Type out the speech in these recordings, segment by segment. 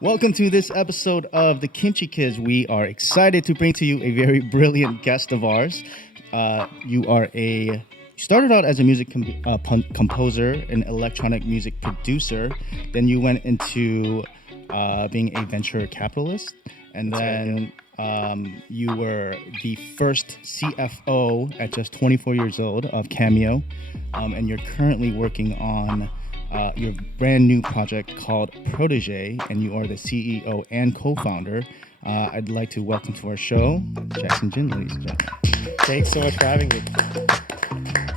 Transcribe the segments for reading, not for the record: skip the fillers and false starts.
Welcome to this episode of the Kimchi Kids. We are excited to bring to you a very brilliant guest of ours. You started out as a music composer, an electronic music producer. Then you went into being a venture capitalist, and then you were the first CFO at just 24 years old of Cameo, and you're currently working on your brand new project called Protégé, and you are the CEO and co-founder. I'd like to welcome to our show, Jackson Jhin, ladies and gentlemen. Thanks so much for having me.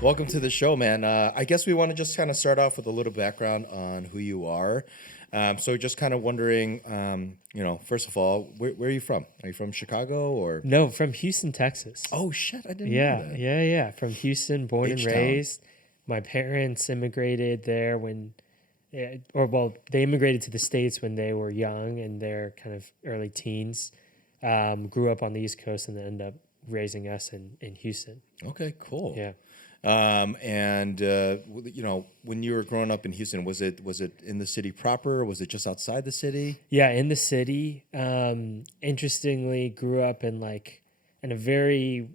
Welcome to the show, man. I guess we want to just kind of start off with a little background on who you are. So just kind of wondering, first of all, where are you from? Are you from Chicago or? No, from Houston, Texas. Oh, shit. I didn't know that. Yeah. From Houston, born and raised. My parents immigrated there they immigrated to the States when they were young and they're kind of early teens. Grew up on the East Coast and then ended up raising us in Houston. Okay, cool. Yeah. When you were growing up in Houston, was it in the city proper, or was it just outside the city? Yeah, in the city. Interestingly, grew up in a very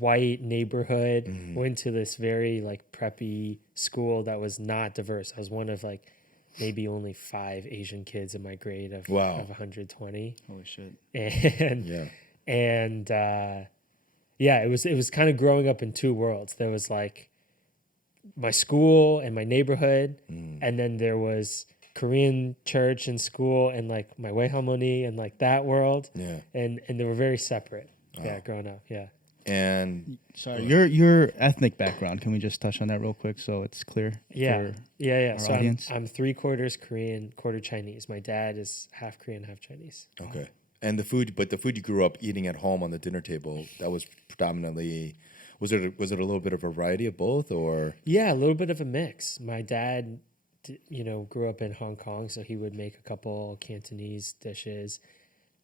white neighborhood. Went to this very preppy school that was not diverse. I was one of maybe only 5 Asian kids in my grade of 120. Holy shit. It was kind of growing up in two worlds. There was my school and my neighborhood, and then there was Korean church and school and my Wayhamoni and that world. Yeah. And they were very separate. Yeah, growing up. Yeah. And sorry, your ethnic background. Can we just touch on that real quick so it's clear? Yeah. So audience? I'm 3/4 Korean, quarter Chinese. My dad is half Korean, half Chinese. okay. And the food you grew up eating at home on the dinner table, that was predominantly, was it a little bit of a variety of both, or? Yeah, a little bit of a mix. My dad, grew up in Hong Kong, so he would make a couple Cantonese dishes.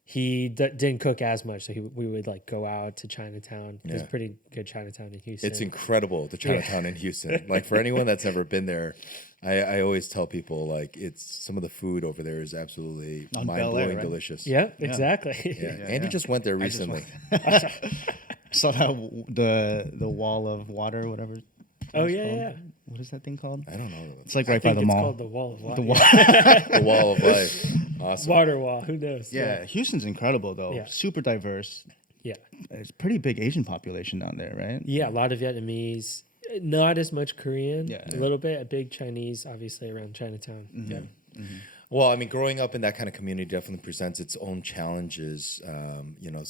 He didn't cook as much, so we would go out to Chinatown. There's a pretty good Chinatown in Houston. It's incredible, the Chinatown in Houston. For anyone that's never been there, I always tell people it's some of the food over there is absolutely mind-blowing delicious. Yeah, exactly. Yeah. Andy just went there recently. Saw that the wall of water, whatever. Oh yeah. What is that thing called? I don't know. It's right by the It's mall. called the Wall of Water. The wall of life. Awesome. Water wall. Who knows? Yeah, Houston's incredible though. Yeah. Super diverse. Yeah. It's a pretty big Asian population down there, right? Yeah, a lot of Vietnamese. Not as much Korean. Yeah. A little bit. A big Chinese, obviously, around Chinatown. Mm-hmm. Yeah. Mm-hmm. Well, growing up in that kind of community definitely presents its own challenges.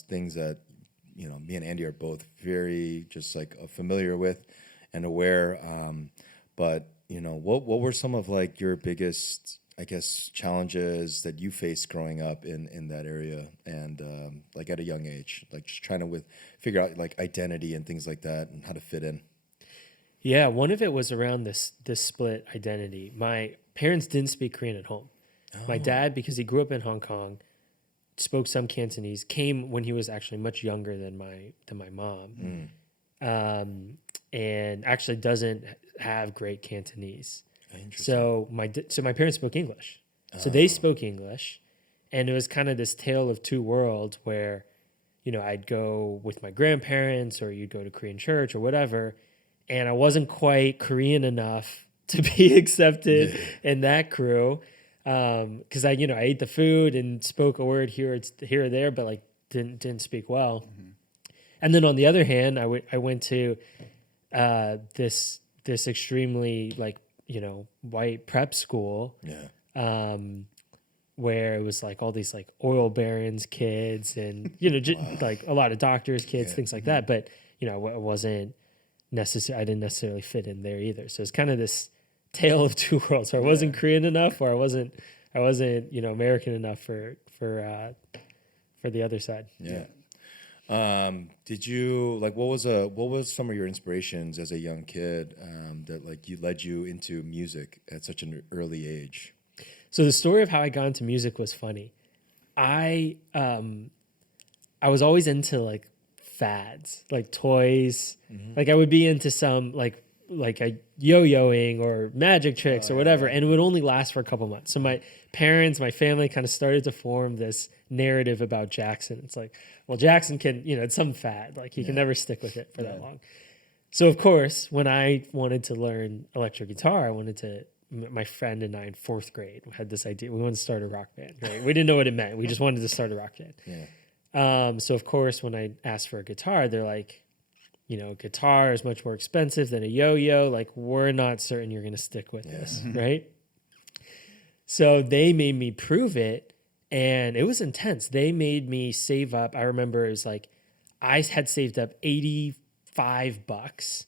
Things that me and Andy are both very just familiar with and aware. But what were some of your biggest, I guess, challenges that you faced growing up in that area and at a young age, just trying to figure out identity and things like that and how to fit in? Yeah, one of it was around this split identity. My parents didn't speak Korean at home. Oh. My dad, because he grew up in Hong Kong, spoke some Cantonese, came when he was actually much younger than my mom. And actually doesn't have great Cantonese. So my parents spoke English. So they spoke English, and it was kind of this tale of two worlds where, I'd go with my grandparents or you'd go to Korean church or whatever, and I wasn't quite Korean enough to be accepted in that crew. Because I ate the food and spoke a word here or there, but didn't speak well. Mm-hmm. And then on the other hand, I went to this extremely white prep school. Yeah. Where it was all these oil barons kids and a lot of doctors kids, things like that. But I wasn't I didn't necessarily fit in there either. So it's kind of this tale of two worlds. So I wasn't Korean enough, or I wasn't American enough for the other side. Yeah. Did you what was some of your inspirations as a young kid that led you into music at such an early age? So the story of how I got into music was funny. I was always into fads, toys. Mm-hmm. I would be into some like a yo-yoing or magic tricks or whatever, and it would only last for a couple months. So my parents, my family kind of started to form this narrative about Jackson. It's like, well, Jackson can, it's some fad. Like he can never stick with it for that long. So of course, when I wanted to learn electric guitar, my friend and I in 4th grade had this idea. We wanted to start a rock band, right? We didn't know what it meant. We just wanted to start a rock band. Yeah. So of course, when I asked for a guitar, they're like, guitar is much more expensive than a yo-yo. Like, we're not certain you're going to stick with this, right? So they made me prove it, and it was intense. They made me save up. I remember it was like, I had saved up $85.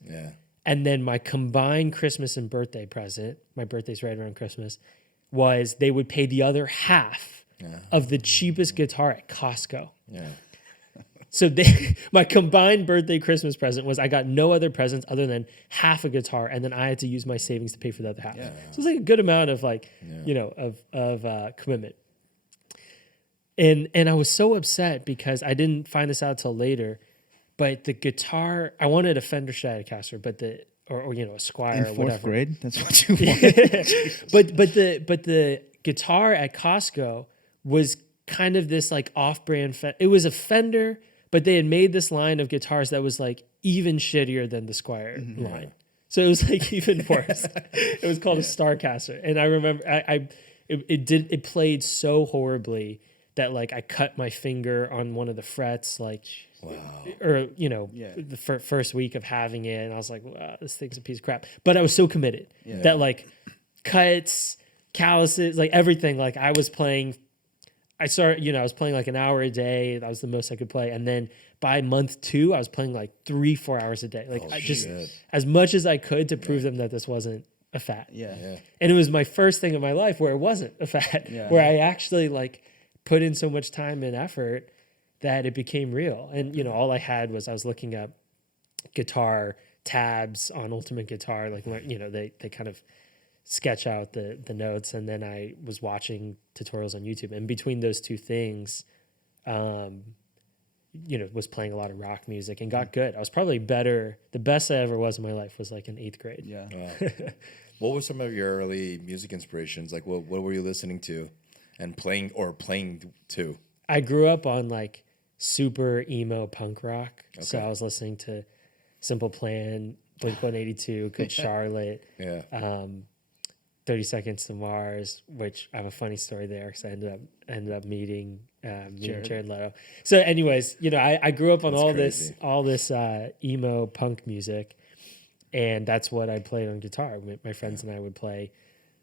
Yeah. And then my combined Christmas and birthday present, my birthday's right around Christmas, was they would pay the other half of the cheapest guitar at Costco. Yeah. So my combined birthday Christmas present was I got no other presents other than half a guitar, and then I had to use my savings to pay for the other half. Yeah. So it's like a good amount of commitment. And I was so upset because I didn't find this out till later, but the guitar, I wanted a Fender Stratocaster, but or a Squire In or 4th whatever. grade, that's what you wanted. but the guitar at Costco was kind of this like off-brand. It was a Fender, but they had made this line of guitars that was like even shittier than the Squire line. So it was like even worse. It was called a Starcaster, and I remember it played so horribly that like I cut my finger on one of the frets, like. Wow. Or the first week of having it, and I was like, wow, this thing's a piece of crap. But I was so committed that like cuts, calluses, like everything. Like I was playing. I was playing like an hour a day. That was the most I could play. And then by month 2, I was playing like 3-4 hours a day. Like I just as much as I could to prove them that this wasn't a fad. Yeah. And it was my first thing in my life where it wasn't a fad. Where I actually like put in so much time and effort that it became real. And, all I had was I was looking up guitar tabs on Ultimate Guitar, like, they kind of sketch out the notes. And then I was watching tutorials on YouTube. And between those two things, was playing a lot of rock music and got good. I was probably better. The best I ever was in my life was like in 8th grade. Yeah. Wow. What were some of your early music inspirations? Like, what were you listening to and playing to? I grew up on like super emo punk rock. Okay. So I was listening to Simple Plan, Blink-182, Good Charlotte, 30 Seconds to Mars, which I have a funny story there because I ended up meeting Jared Leto. So anyways, I grew up on all this emo punk music, and that's what I played on guitar. My friends and I would play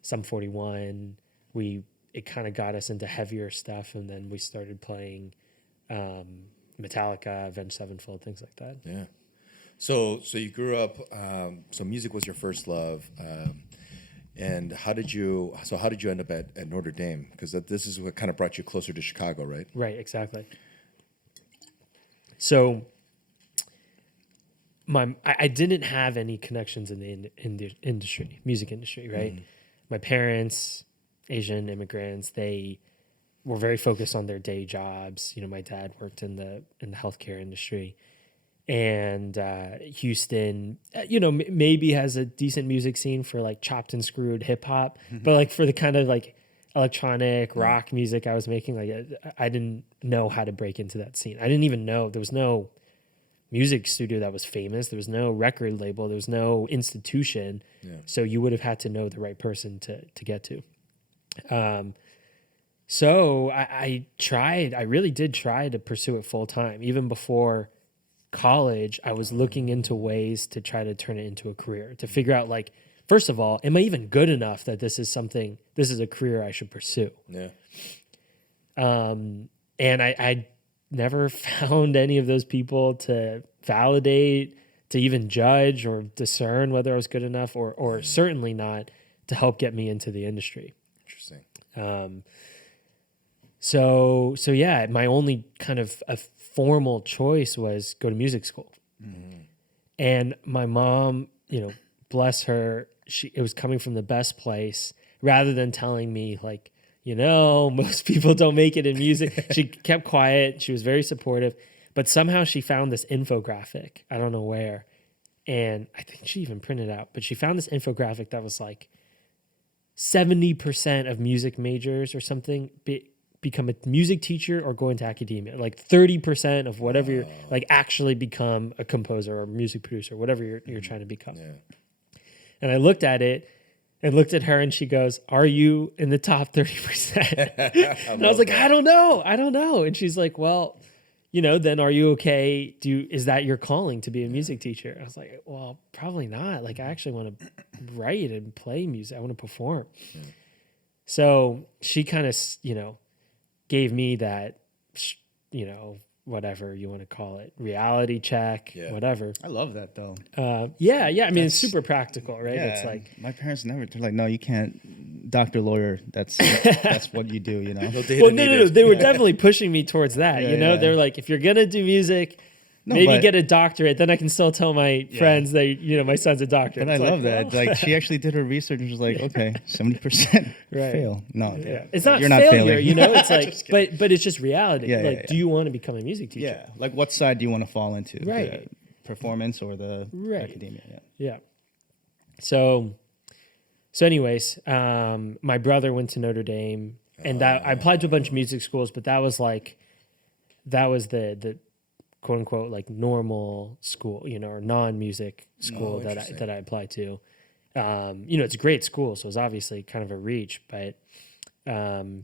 Sum 41. It kind of got us into heavier stuff, and then we started playing Metallica, Avenged Sevenfold, things like that. Yeah. So you grew up. So music was your first love, and how did you end up at Notre Dame? Because this is what kind of brought you closer to Chicago, right? Right. Exactly. So I didn't have any connections in the industry, music industry, right? My parents, Asian immigrants, they were very focused on their day jobs. My dad worked in the healthcare industry, and Houston, maybe has a decent music scene for like chopped and screwed hip hop, but like for the kind of like electronic rock music I was making, like I didn't know how to break into that scene. I didn't even know there was no music studio that was famous. There was no record label. There was no institution. Yeah. So you would have had to know the right person to get to. So I really did try to pursue it full time. Even before college, I was looking into ways to try to turn it into a career, to figure out like, first of all, am I even good enough that this is a career I should pursue? Yeah. And I never found any of those people to validate, to even judge or discern whether I was good enough, or certainly not to help get me into the industry. Interesting. So yeah, my only kind of a formal choice was go to music school. And my mom, bless her, it was coming from the best place. Rather than telling me like, most people don't make it in music, she kept quiet. She was very supportive, but somehow she found this infographic, I don't know where, And I think she even printed it out, but she found this infographic that was like 70% of music majors or something become a music teacher or go into academia. Like 30% of whatever you're like actually become a composer or music producer, whatever you're trying to become. Yeah. And I looked at it and looked at her and she goes, "Are you in the top 30%?" And I was like, I don't know. And she's like, "Well, then are you okay? Is that your calling to be a music teacher?" I was like, "Well, probably not. Like I actually want to write and play music. I want to perform." Yeah. So she kind of, gave me that, whatever you want to call it, reality check, whatever. I love that though. Yeah. I mean, it's super practical, right? Yeah, It's like my parents they're like, no, you can't, doctor, lawyer. That's what you do, Well, no. They were definitely pushing me towards that. Yeah. They're like, if you're gonna do music, maybe get a doctorate. Then I can still tell my friends that my son's a doctor. But I love that. Like she actually did her research and was like, okay, 70% fail. No, it's not you're failure. Not failing. It's like, but it's just reality. Do you want to become a music teacher? Yeah. Like what side do you want to fall into? Right. The performance or the academia? Yeah. So anyways, my brother went to Notre Dame, and that I applied to a bunch of music schools, but that was the quote unquote like normal school, or non-music school that I applied to. It's a great school, so it was obviously kind of a reach, but those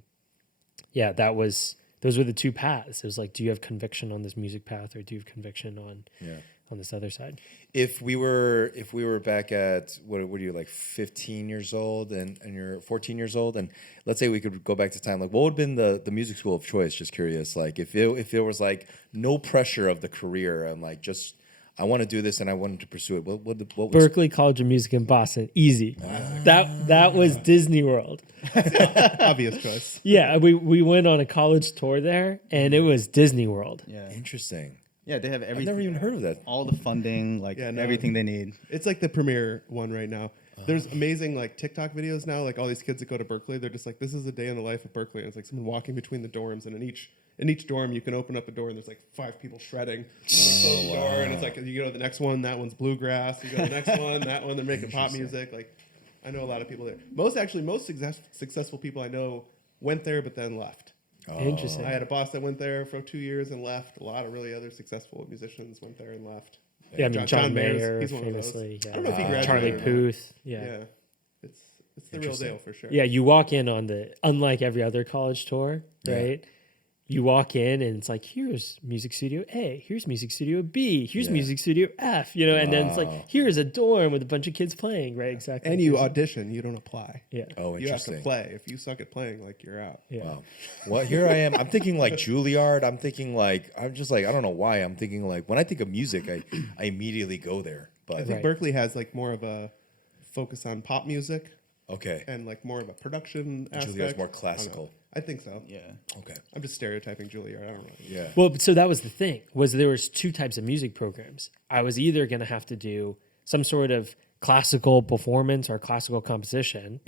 were the two paths. It was like, do you have conviction on this music path, or do you have conviction on this other side? If we were back at what are you, like 15 years old and you're 14 years old, and let's say we could go back to time, like what would have been the music school of choice? Just curious, like if it was like no pressure of the career and like just I want to do this and I wanted to pursue it. What was Berklee College of Music in Boston, easy. That was Disney World. Obvious choice. Yeah, we went on a college tour there, and it was Disney World. Yeah. Interesting. Yeah, they have everything. I've never even heard of that. All the funding, everything they need. It's like the premier one right now. There's amazing like TikTok videos now, like all these kids that go to Berklee, they're just like, this is a day in the life of Berklee. And it's like someone walking between the dorms, and in each dorm you can open up a door and there's like 5 people shredding. You close the door and it's like you go to the next one, that one's bluegrass. You go to the next one, that one they're making pop music. Like I know a lot of people there. Most successful people I know went there but then left. Interesting. I had a boss that went there for 2 years and left. A lot of really other successful musicians went there and left. Yeah, I mean, John Mayer, he's one of famously. I don't know if he graduated. Charlie Puth. Yeah. It's the real deal for sure. Yeah, you walk in on unlike every other college tour, right? You walk in and it's like, here's music studio A, here's music studio B, here's music studio F, and then it's like, here's a dorm with a bunch of kids playing, right? Exactly. And you audition, you don't apply. Yeah. Oh, interesting. You have to play. If you suck at playing, like you're out. Yeah. Wow. Well, here I am. I'm thinking like Juilliard. I'm just like, I don't know why. I'm thinking like, when I think of music, I immediately go there. But I think Berklee has like more of a focus on pop music. Okay. And like more of a production aspect. Juilliard's more classical. I think so. Yeah. Okay. I'm just stereotyping Juilliard. I don't know. Yeah. Well, so that was the thing, there was 2 types of music programs. I was either going to have to do some sort of classical performance or classical composition,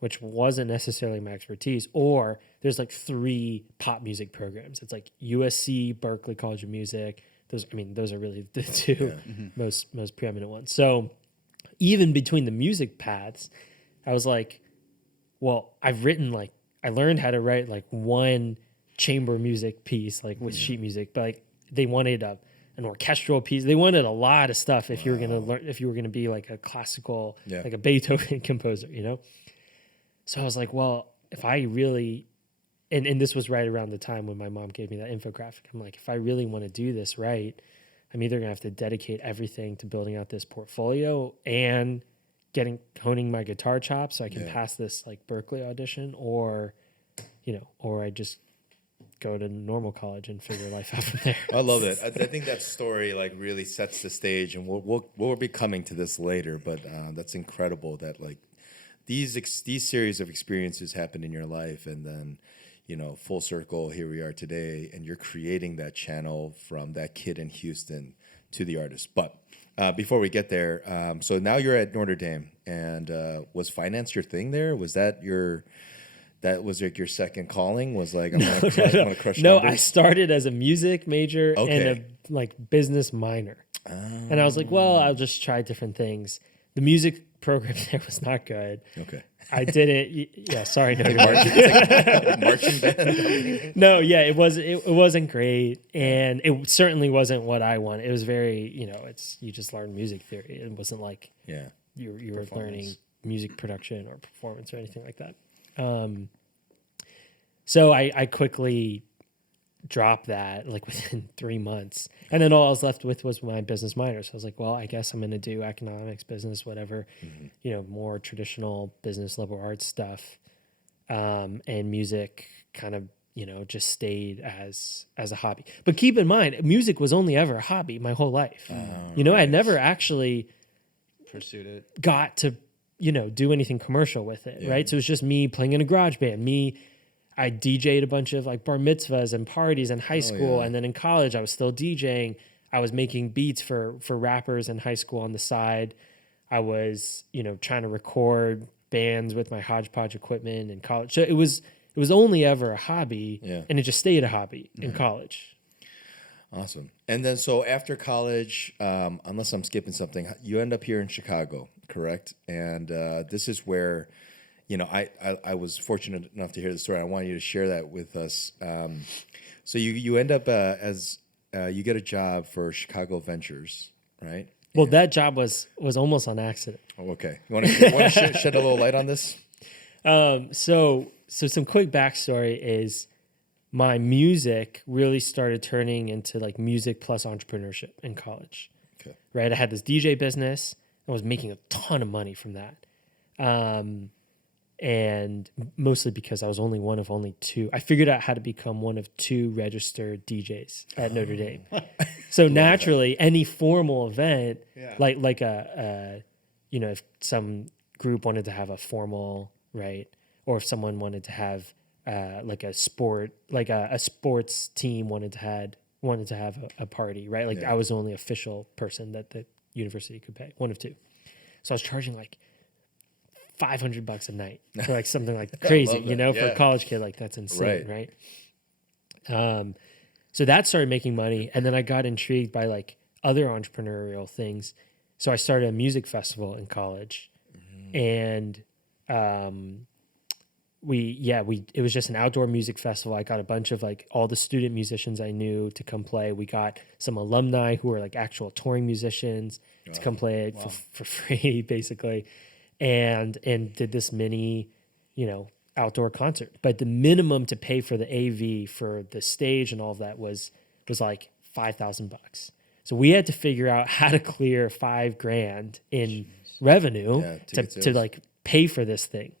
which wasn't necessarily my expertise, or there's like 3 pop music programs. It's like USC, Berklee College of Music. Those are really the 2 most preeminent ones. So even between the music paths, I was like, well, I learned how to write like one chamber music piece, like with sheet music, but like they wanted an orchestral piece. They wanted a lot of stuff if you were going to learn, if you were going to be like a classical, like a Beethoven composer, So I was like, well, if I really, and this was right around the time when my mom gave me that infographic. I'm like, if I really want to do this right, I'm either going to have to dedicate everything to building out this portfolio and honing my guitar chops so I can pass this like Berklee audition, or I just go to normal college and figure life out from there. I love it. I think that story like really sets the stage, and we'll be coming to this later. But that's incredible that like these series of experiences happened in your life, and then full circle, here we are today, and you're creating that channel from that kid in Houston to the artist. But before we get there, so now you're at Notre Dame, and was finance your thing there? Was that your second calling? Was like, I'm gonna crush No, numbers? I started as a music major and a like business minor. And I was like, well, I'll just try different things. The music program there was not good. Okay. I did it. Yeah, sorry. No, Marching band. no, yeah, it wasn't great, and it certainly wasn't what I wanted. It was very, you just learn music theory. It wasn't like Yeah. you were learning music production or performance or anything like that. So I quickly dropped that like within 3 months, and then all I was left with was my business minor. So I was like, well, I guess I'm going to do economics, business, whatever, more traditional business, liberal arts stuff, and music kind of just stayed as a hobby. But keep in mind, music was only ever a hobby my whole life. I never actually Pursued it. got to do anything commercial with it, right? So it was just me playing in a garage band. I DJ'd a bunch of like bar mitzvahs and parties in high school, and then in college I was still DJing. I was making beats for rappers in high school on the side. I was trying to record bands with my hodgepodge equipment in college. So it was only ever a hobby, and it just stayed a hobby in college. Awesome. And then so after college, unless I'm skipping something, you end up here in Chicago, correct? And this is where, I was fortunate enough to hear the story. I want you to share that with us. So you end up as you get a job for Chicago Ventures, right? Well, that job was almost on accident. Oh, okay. You want to shed a little light on this? So some quick backstory is my music really started turning into like music plus entrepreneurship in college. Okay. Right. I had this DJ business. I was making a ton of money from that. And mostly because I was only one of only two. I figured out how to become one of two registered DJs at Notre Dame. So naturally, any formal event, like if some group wanted to have a formal, right, or if someone wanted to have like a sports team wanted to have a party, right? Like I was the only official person that the university could pay, one of two. So I was charging like $500 a night for like something like crazy, for a college kid, like that's insane, right? So that started making money, and then I got intrigued by like other entrepreneurial things. So I started a music festival in college, and it was just an outdoor music festival. I got a bunch of like all the student musicians I knew to come play. We got some alumni who were like actual touring musicians to come play it for free, basically. And did this mini, outdoor concert. But the minimum to pay for the AV for the stage and all of that was like $5,000. So we had to figure out how to clear $5,000 in revenue to like pay for this thing.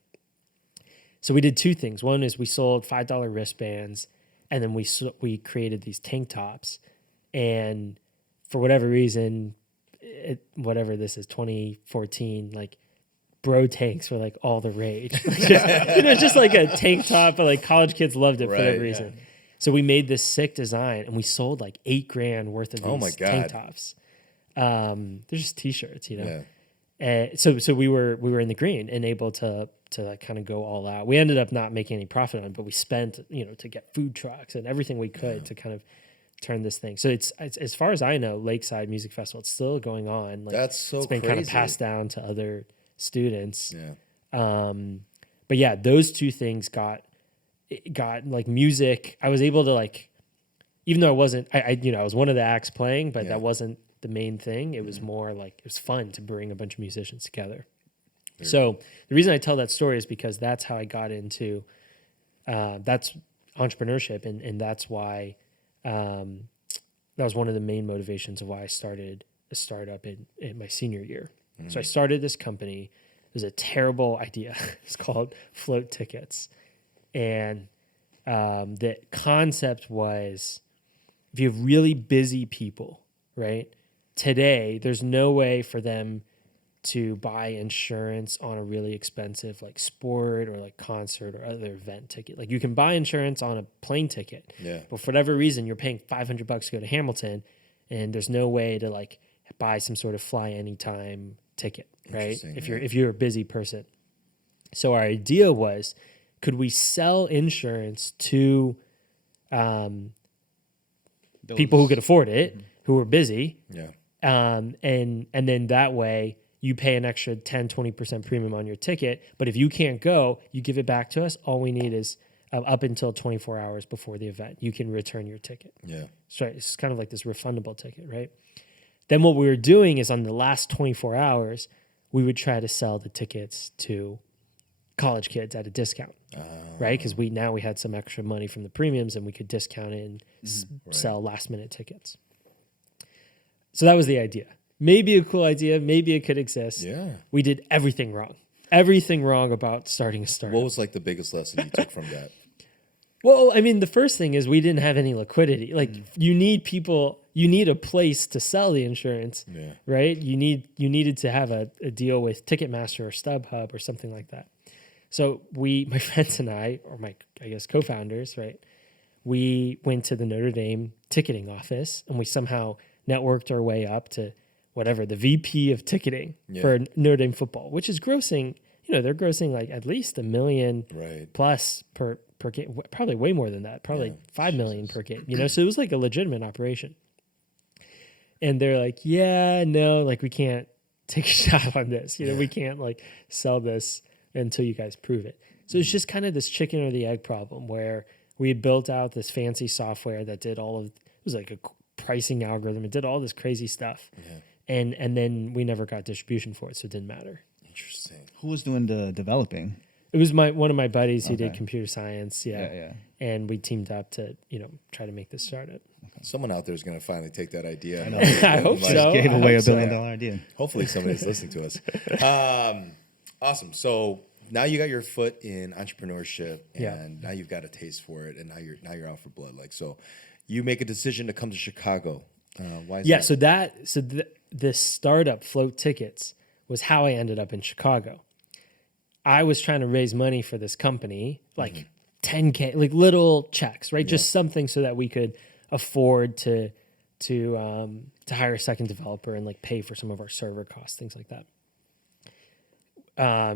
So we did two things. One is we sold $5 wristbands, and then we created these tank tops. And for whatever reason, whatever this is, 2014, like bro tanks were like all the rage. Just like a tank top, but like college kids loved it for whatever reason. So we made this sick design, and we sold like $8,000 worth of these tank tops. They're just t-shirts, And so we were in the green and able to like kind of go all out. We ended up not making any profit on it, but we spent to get food trucks and everything we could to kind of turn this thing. So it's as far as I know, Lakeside Music Festival, it's still going on. Like, that's so it's been crazy. kind of passed down to other students. Yeah. But yeah, those two things got like music. I was able to like, even though I wasn't, I was one of the acts playing, but that wasn't the main thing. It was more like, it was fun to bring a bunch of musicians together. So the reason I tell that story is because that's how I got into, that's entrepreneurship. And that's why, that was one of the main motivations of why I started a startup in my senior year. So I started this company. It was a terrible idea. It's called Float Tickets. And the concept was, if you have really busy people, right? Today, there's no way for them to buy insurance on a really expensive like sport or like concert or other event ticket. Like you can buy insurance on a plane ticket, but for whatever reason, you're paying $500 to go to Hamilton, and there's no way to like buy some sort of fly anytime ticket, right? If you're a busy person. So our idea was, could we sell insurance to people who could afford it, who were busy, And then that way you pay an extra 10-20% premium on your ticket. But if you can't go, you give it back to us. All we need is up until 24 hours before the event, you can return your ticket. Yeah. So it's kind of like this refundable ticket, right? Then what we were doing is on the last 24 hours, we would try to sell the tickets to college kids at a discount, right? Because we had some extra money from the premiums and we could discount it and sell last minute tickets. So that was the idea. Maybe a cool idea. Maybe it could exist. Yeah. We did everything wrong. Everything wrong about starting a startup. What was like the biggest lesson you took from that? Well, I mean, the first thing is we didn't have any liquidity. Like you need a place to sell the insurance, right? You needed to have a deal with Ticketmaster or StubHub or something like that. So my friends and I guess co-founders, right? We went to the Notre Dame ticketing office and we somehow networked our way up to whatever, the VP of ticketing for Notre Dame football, which is grossing, they're grossing like at least $1 million plus per game, probably way more than that, probably 5 million per game, so it was like a legitimate operation. And they're like, yeah, no, like we can't take a shot on this. We can't like sell this until you guys prove it. So it's just kind of this chicken or the egg problem where we had built out this fancy software that did it was like a pricing algorithm. It did all this crazy stuff. And then we never got distribution for it, so it didn't matter. Interesting. Who was doing the developing? It was one of my buddies who did computer science, Yeah. and we teamed up to try to make this startup. Someone out there is going to finally take that idea. I know. I hope Just so. gave away I a hope so. $1 billion idea. Hopefully somebody's listening to us. Awesome. So now you got your foot in entrepreneurship, and now you've got a taste for it, and now you're out for blood. Like, so you make a decision to come to Chicago. Why is that? So this startup, Float Tickets, was how I ended up in Chicago. I was trying to raise money for this company, like $10K, like little checks, right? Just something so that we could afford to hire a second developer and like pay for some of our server costs, things like that.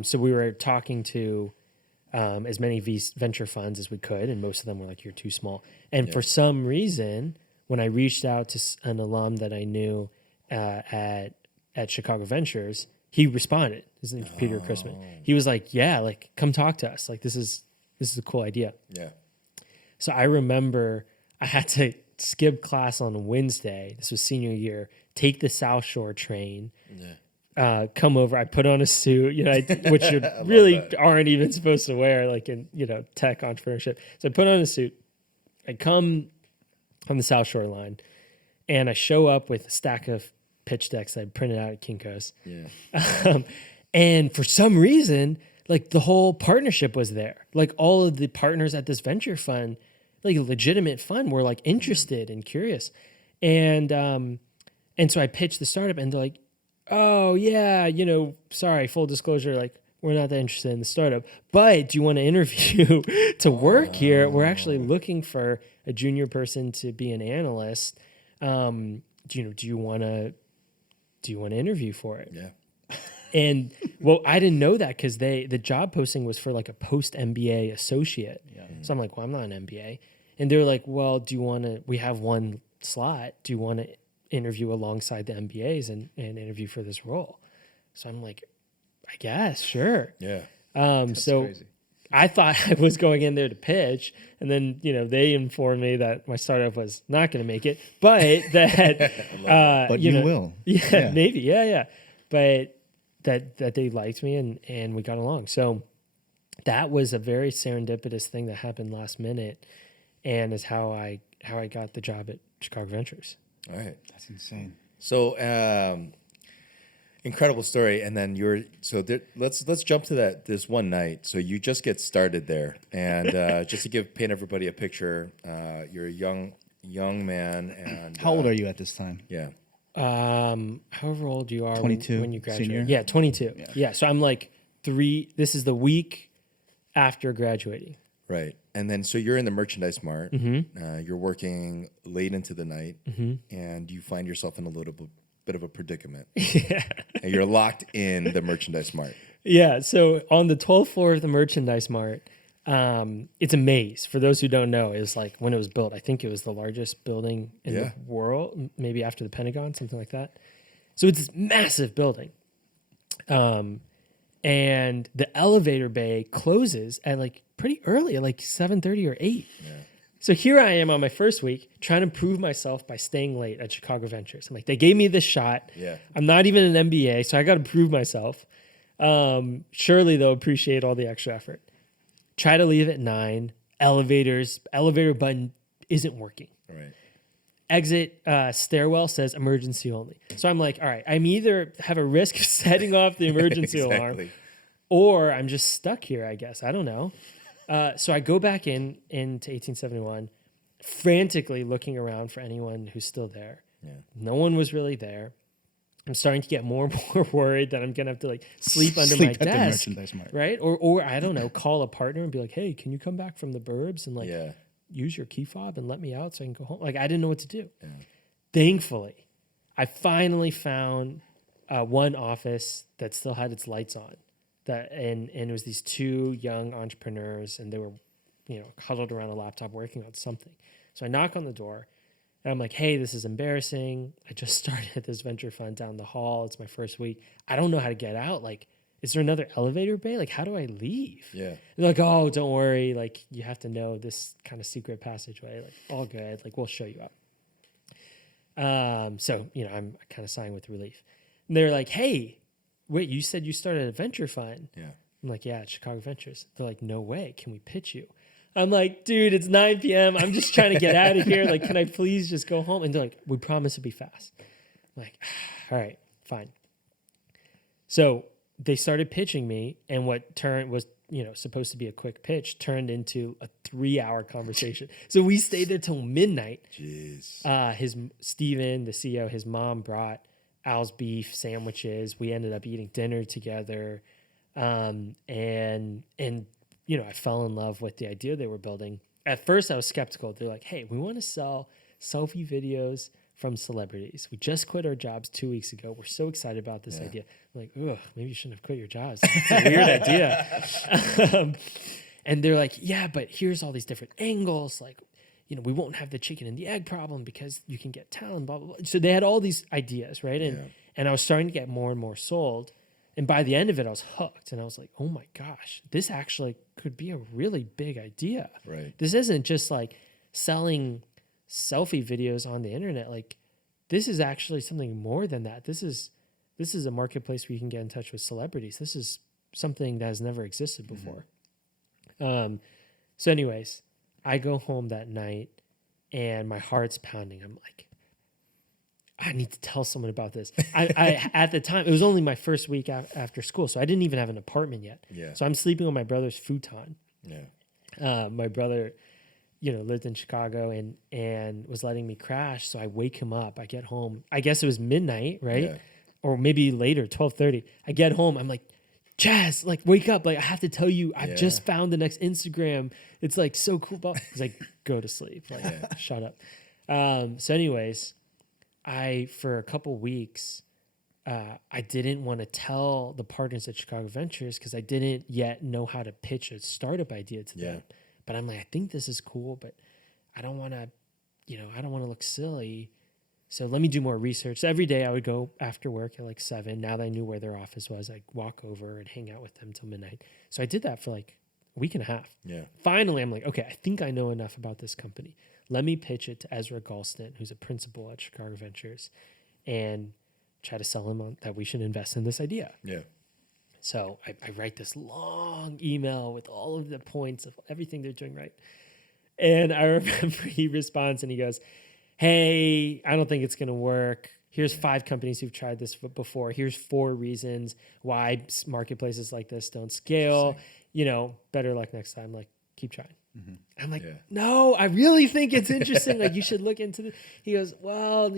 So we were talking to as many venture funds as we could, and most of them were like, "You're too small." And for some reason, when I reached out to an alum that I knew at Chicago Ventures, he responded. His name's Peter Chrisman. He was like, "Yeah, like come talk to us. Like this is a cool idea." Yeah. So I remember I had to skip class on a Wednesday. This was senior year. Take the South Shore train. Come over. I put on a suit, which you really aren't even supposed to wear, like in tech entrepreneurship. So I put on a suit. I come on the South Shore line, and I show up with a stack of pitch decks I printed out at Kinko's. And for some reason, like the whole partnership was there. Like all of the partners at this venture fund, like a legitimate fund, were like interested and curious. And so I pitched the startup, and they're like, "Oh yeah, sorry, full disclosure, like we're not that interested in the startup, but do you want to interview to work here? We're actually looking for a junior person to be an analyst. Do you want to interview for it?" Yeah. And well, I didn't know that because the job posting was for like a post MBA associate. So I'm like, well, I'm not an MBA. And they're like, well, we have one slot. Do you want to interview alongside the MBAs and interview for this role? So I'm like, I guess, sure. Yeah. So crazy. I thought I was going in there to pitch, and then they informed me that my startup was not going to make it, but that But you will. Yeah, maybe, yeah. But that they liked me and we got along. So that was a very serendipitous thing that happened last minute, and is how I got the job at Chicago Ventures. All right. That's insane. So incredible story. And then let's jump to this one night. So you just get started there, and just to paint everybody a picture, you're a young man, and How old are you at this time? Yeah. However old you are 22, when you graduate. senior? Yeah, 22. Yeah. So I'm like this is the week after graduating. Right. And then so you're in the merchandise mart. You're working late into the night, and you find yourself in a little bit of a predicament. And you're locked in the merchandise mart. Yeah. So on the 12th floor of the merchandise mart, It's a maze. For those who don't know, it's like when it was built, I think it was the largest building in the world, maybe after the Pentagon, something like that. So it's this massive building. And the elevator bay closes at like pretty early, at like 7:30 or 8. Yeah. So here I am on my first week trying to prove myself by staying late at Chicago Ventures. I'm like, they gave me this shot. Yeah. I'm not even an MBA, so I got to prove myself. Surely they'll appreciate all the extra effort. Try to leave at 9. Elevator button isn't working. Right. Exit stairwell says emergency only. So I'm like, all right, I'm either have a risk of setting off the emergency alarm, or I'm just stuck here, I guess. I don't know. So I go back into 1871, frantically looking around for anyone who's still there. Yeah. No one was really there. I'm starting to get more and more worried that I'm gonna have to like sleep under my desk, right? Or I don't know, call a partner and be like, hey, can you come back from the burbs and like use your key fob and let me out so I can go home? Like I didn't know what to do. Yeah. Thankfully, I finally found one office that still had its lights on. And it was these 2 young entrepreneurs, and they were, huddled around a laptop working on something. So I knock on the door, and I'm like, hey, this is embarrassing. I just started this venture fund down the hall. It's my first week. I don't know how to get out. Like, is there another elevator bay? Like, how do I leave? Yeah. They're like, oh, don't worry. Like, you have to know this kind of secret passageway. Like, all good. Like, we'll show you out. So, I'm kind of sighing with relief. And they're like, hey, wait, you said you started a venture fund. Yeah. I'm like, yeah, it's Chicago Ventures. They're like, no way. Can we pitch you? I'm like, dude, it's 9 p.m. I'm just trying to get out of here. Like, can I please just go home? And they're like, we promise to be fast. I'm like, all right, fine. So they started pitching me, and what was supposed to be a quick pitch turned into a 3-hour conversation. So we stayed there till midnight. Jeez. Steven, the CEO, his mom brought Al's beef sandwiches. We ended up eating dinner together. And I fell in love with the idea they were building. At first I was skeptical. They're like, hey, we want to sell selfie videos from celebrities. We just quit our jobs 2 weeks ago. We're so excited about this idea. I'm like, ugh, maybe you shouldn't have quit your jobs. It's a weird idea. And they're like, yeah, but here's all these different angles. Like, we won't have the chicken and the egg problem because you can get talent, blah, blah, blah. So they had all these ideas, right? And I was starting to get more and more sold. And by the end of it, I was hooked. And I was like, oh my gosh, this actually could be a really big idea. Right. This isn't just like selling selfie videos on the internet. Like, this is actually something more than that. This is a marketplace where you can get in touch with celebrities. This is something that has never existed before. So anyways, I go home that night and my heart's pounding. I'm like, I need to tell someone about this. I at the time, it was only my first week after school, so I didn't even have an apartment yet. Yeah. So I'm sleeping on my brother's futon. Yeah. My brother, lived in Chicago and was letting me crash. So I wake him up. I get home. I guess it was midnight, right? Yeah. Or maybe later, 12:30. I get home. I'm like, Chaz, like, wake up. Like, I have to tell you, I've just found the next Instagram. It's like so cool. He's like, go to sleep. Like, shut up. So anyways, for a couple weeks, I didn't want to tell the partners at Chicago Ventures because I didn't yet know how to pitch a startup idea to them. But I'm like, I think this is cool, but I don't want to, I don't want to look silly. So let me do more research. So every day I would go after work at like 7. Now that I knew where their office was, I'd walk over and hang out with them till midnight. So I did that for like a week and a half. Yeah. Finally, I'm like, okay, I think I know enough about this company. Let me pitch it to Ezra Galston, who's a principal at Chicago Ventures, and try to sell him on that we should invest in this idea. Yeah. So I write this long email with all of the points of everything they're doing right. And I remember he responds and he goes, hey, I don't think it's going to work. Here's 5 companies who've tried this before. Here's 4 reasons why marketplaces like this don't scale. Better luck next time. Like, keep trying. Mm-hmm. I'm like, no, I really think it's interesting. Like, you should look into this. He goes, well,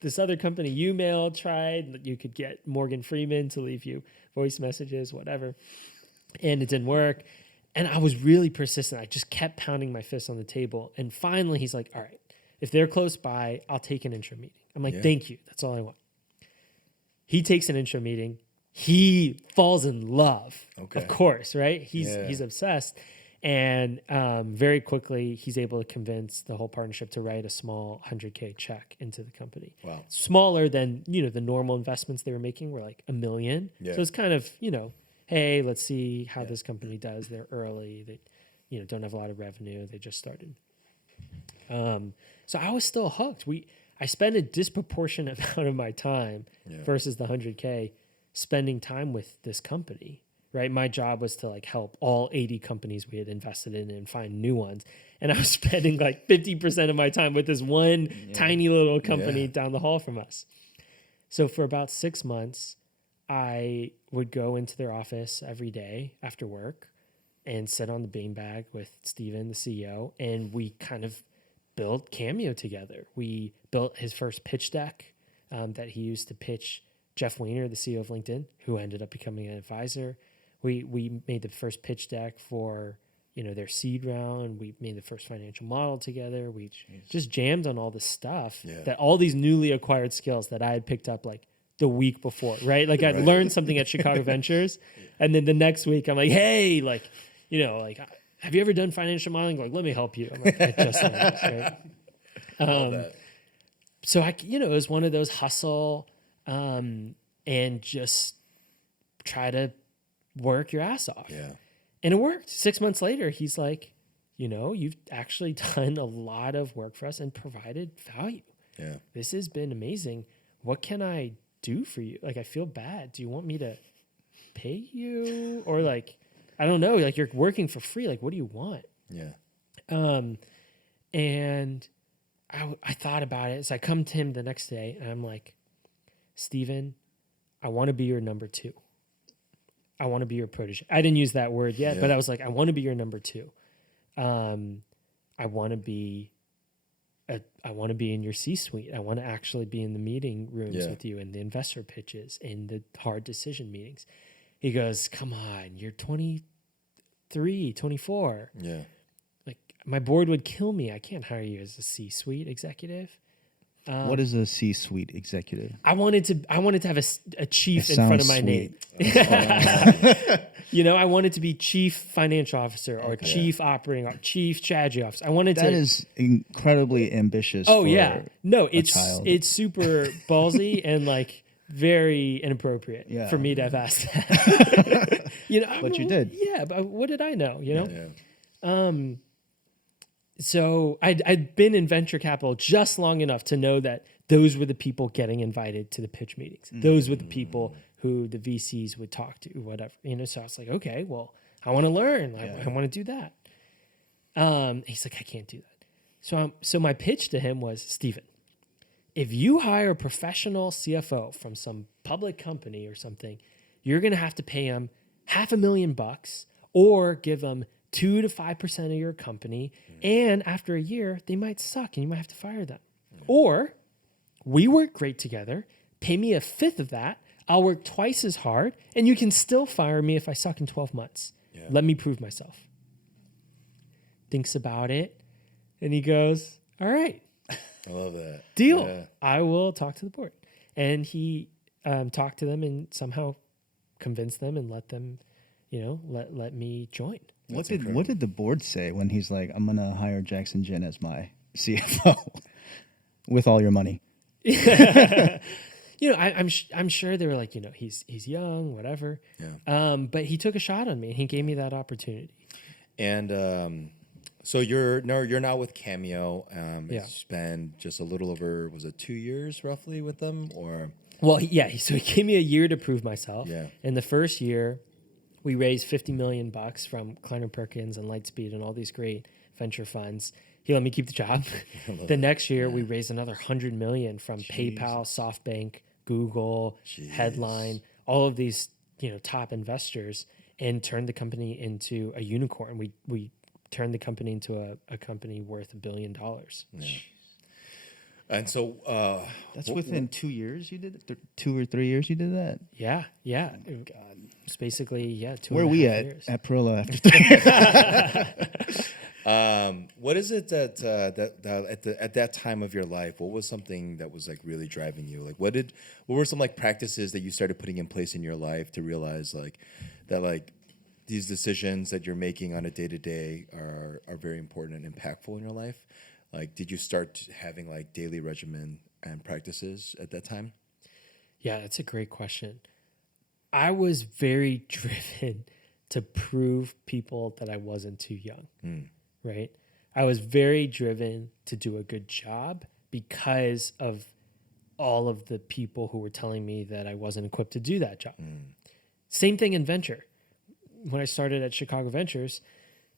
this other company you tried. You could get Morgan Freeman to leave you voice messages, whatever. And it didn't work. And I was really persistent. I just kept pounding my fist on the table. And finally, he's like, all right, if they're close by, I'll take an intro meeting. I'm like, thank you. That's all I want. He takes an intro meeting. he falls in love, Okay. of course, right? He's Yeah. he's obsessed. And very quickly, he's able to convince the whole partnership to write a small 100K check into the company. Wow. Smaller than, the normal investments they were making were like $1 million. Yeah. So it's kind of, hey, let's see how this company does. They're early. They, don't have a lot of revenue. They just started. So I was still hooked. I spent a disproportionate amount of my time versus the 100K spending time with this company. Right. My job was to like help all 80 companies we had invested in and find new ones. And I was spending like 50% of my time with this one tiny little company down the hall from us. So for about 6 months, I would go into their office every day after work and sit on the beanbag with Steven, the CEO. And we kind of built Cameo together. We built his first pitch deck that he used to pitch Jeff Weiner, the CEO of LinkedIn, who ended up becoming an advisor. We made the first pitch deck for, their seed round. We made the first financial model together. We just jammed on all this stuff that all these newly acquired skills that I had picked up like the week before, right? Like I'd learned something at Chicago Ventures. And then the next week I'm like, hey, have you ever done financial modeling? Like, let me help you. I'm like, I just learned this, right? So it was one of those hustle and just try to work your ass off. Yeah. And it worked. 6 months later, he's like, you've actually done a lot of work for us and provided value. Yeah. This has been amazing. What can I do for you? Like, I feel bad. Do you want me to pay you? Or like, I don't know, like you're working for free. Like, what do you want? Yeah. And I thought about it. So I come to him the next day and I'm like, Steven, I want to be your number two. I want to be your protege. I didn't use that word yet, but I was like, I want to be your number two. I want to be in your C-suite. I want to actually be in the meeting rooms with you and the investor pitches and the hard decision meetings. He goes, come on, you're 23, 24. Yeah. Like my board would kill me. I can't hire you as a C-suite executive. What is a C-suite executive? I wanted to have a chief in front of my name. I wanted to be chief financial officer or chief operating or chief strategy officer. That is incredibly ambitious. Oh for yeah, no, it's child. it's super ballsy and like very inappropriate for me to have asked that. But you did. Yeah, but what did I know? Yeah. So I'd been in venture capital just long enough to know that those were the people getting invited to the pitch meetings. Those were the people who the VCs would talk to, whatever. So I was like, okay, well, I want to learn. I want to do that. He's like, I can't do that. So my pitch to him was, Steven, if you hire a professional CFO from some public company or something, you're going to have to pay him $500,000 or give them 2 to 5% of your company. And after a year, they might suck and you might have to fire them. Or we work great together, pay me 1/5 of that. I'll work twice as hard and you can still fire me if I suck in 12 months. Yeah. Let me prove myself. Thinks about it. And he goes, all right. I love that. Deal. Yeah. I will talk to the board. And he talked to them and somehow convinced them and let them, let me join. What did the board say when he's like, I'm gonna hire Jackson Jhin as my CFO with all your money? I'm sure they were like, he's young, whatever. Yeah. But he took a shot on me and he gave me that opportunity. And so you're now with Cameo. Yeah. You spent just a little over, was it 2 years roughly with them, or? Well, so he gave me a year to prove myself. Yeah. In the first year, we raised $50 million from Kleiner Perkins and Lightspeed and all these great venture funds. He let me keep the job. The next year, we raised another $100 million from PayPal, SoftBank, Google, Headline, all of these top investors, and turned the company into a unicorn. We turned the company into a company worth $1 billion. Yeah. And so that's within 2 years you did it? 2 or 3 years you did that? Yeah. Oh God. It's basically, 2 Where are we at years. at Perla after 3 years? What is it that at that time of your life, what was something that was like really driving you? Like, what were some like practices that you started putting in place in your life to realize like that like these decisions that you're making on a day to day are very important and impactful in your life? Like, did you start having like daily regimen and practices at that time? Yeah, that's a great question. I was very driven to prove people that I wasn't too young, right? I was very driven to do a good job because of all of the people who were telling me that I wasn't equipped to do that job. Same thing in venture. When I started at Chicago Ventures,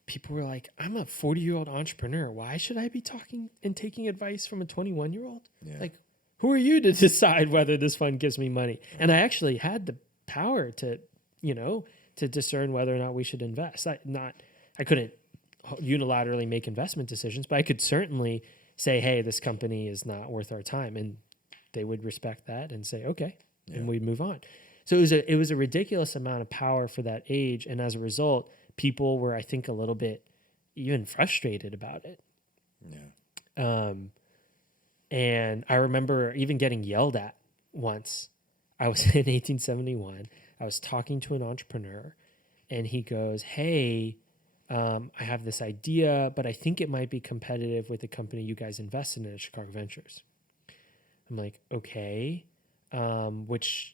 people were like, I'm a 40-year-old entrepreneur. Why should I be talking and taking advice from a 21-year-old? Yeah. Like, who are you to decide whether this fund gives me money? And I actually had the power to, to discern whether or not we should invest. I couldn't unilaterally make investment decisions, but I could certainly say, hey, this company is not worth our time. And they would respect that and say, okay, and we'd move on. So it was a ridiculous amount of power for that age. And as a result, people were, I think, a little bit even frustrated about it. Yeah. And I remember even getting yelled at once. I was in 1871. I was talking to an entrepreneur, and he goes, hey, I have this idea, but I think it might be competitive with the company you guys invested in at Chicago Ventures. I'm like, okay, which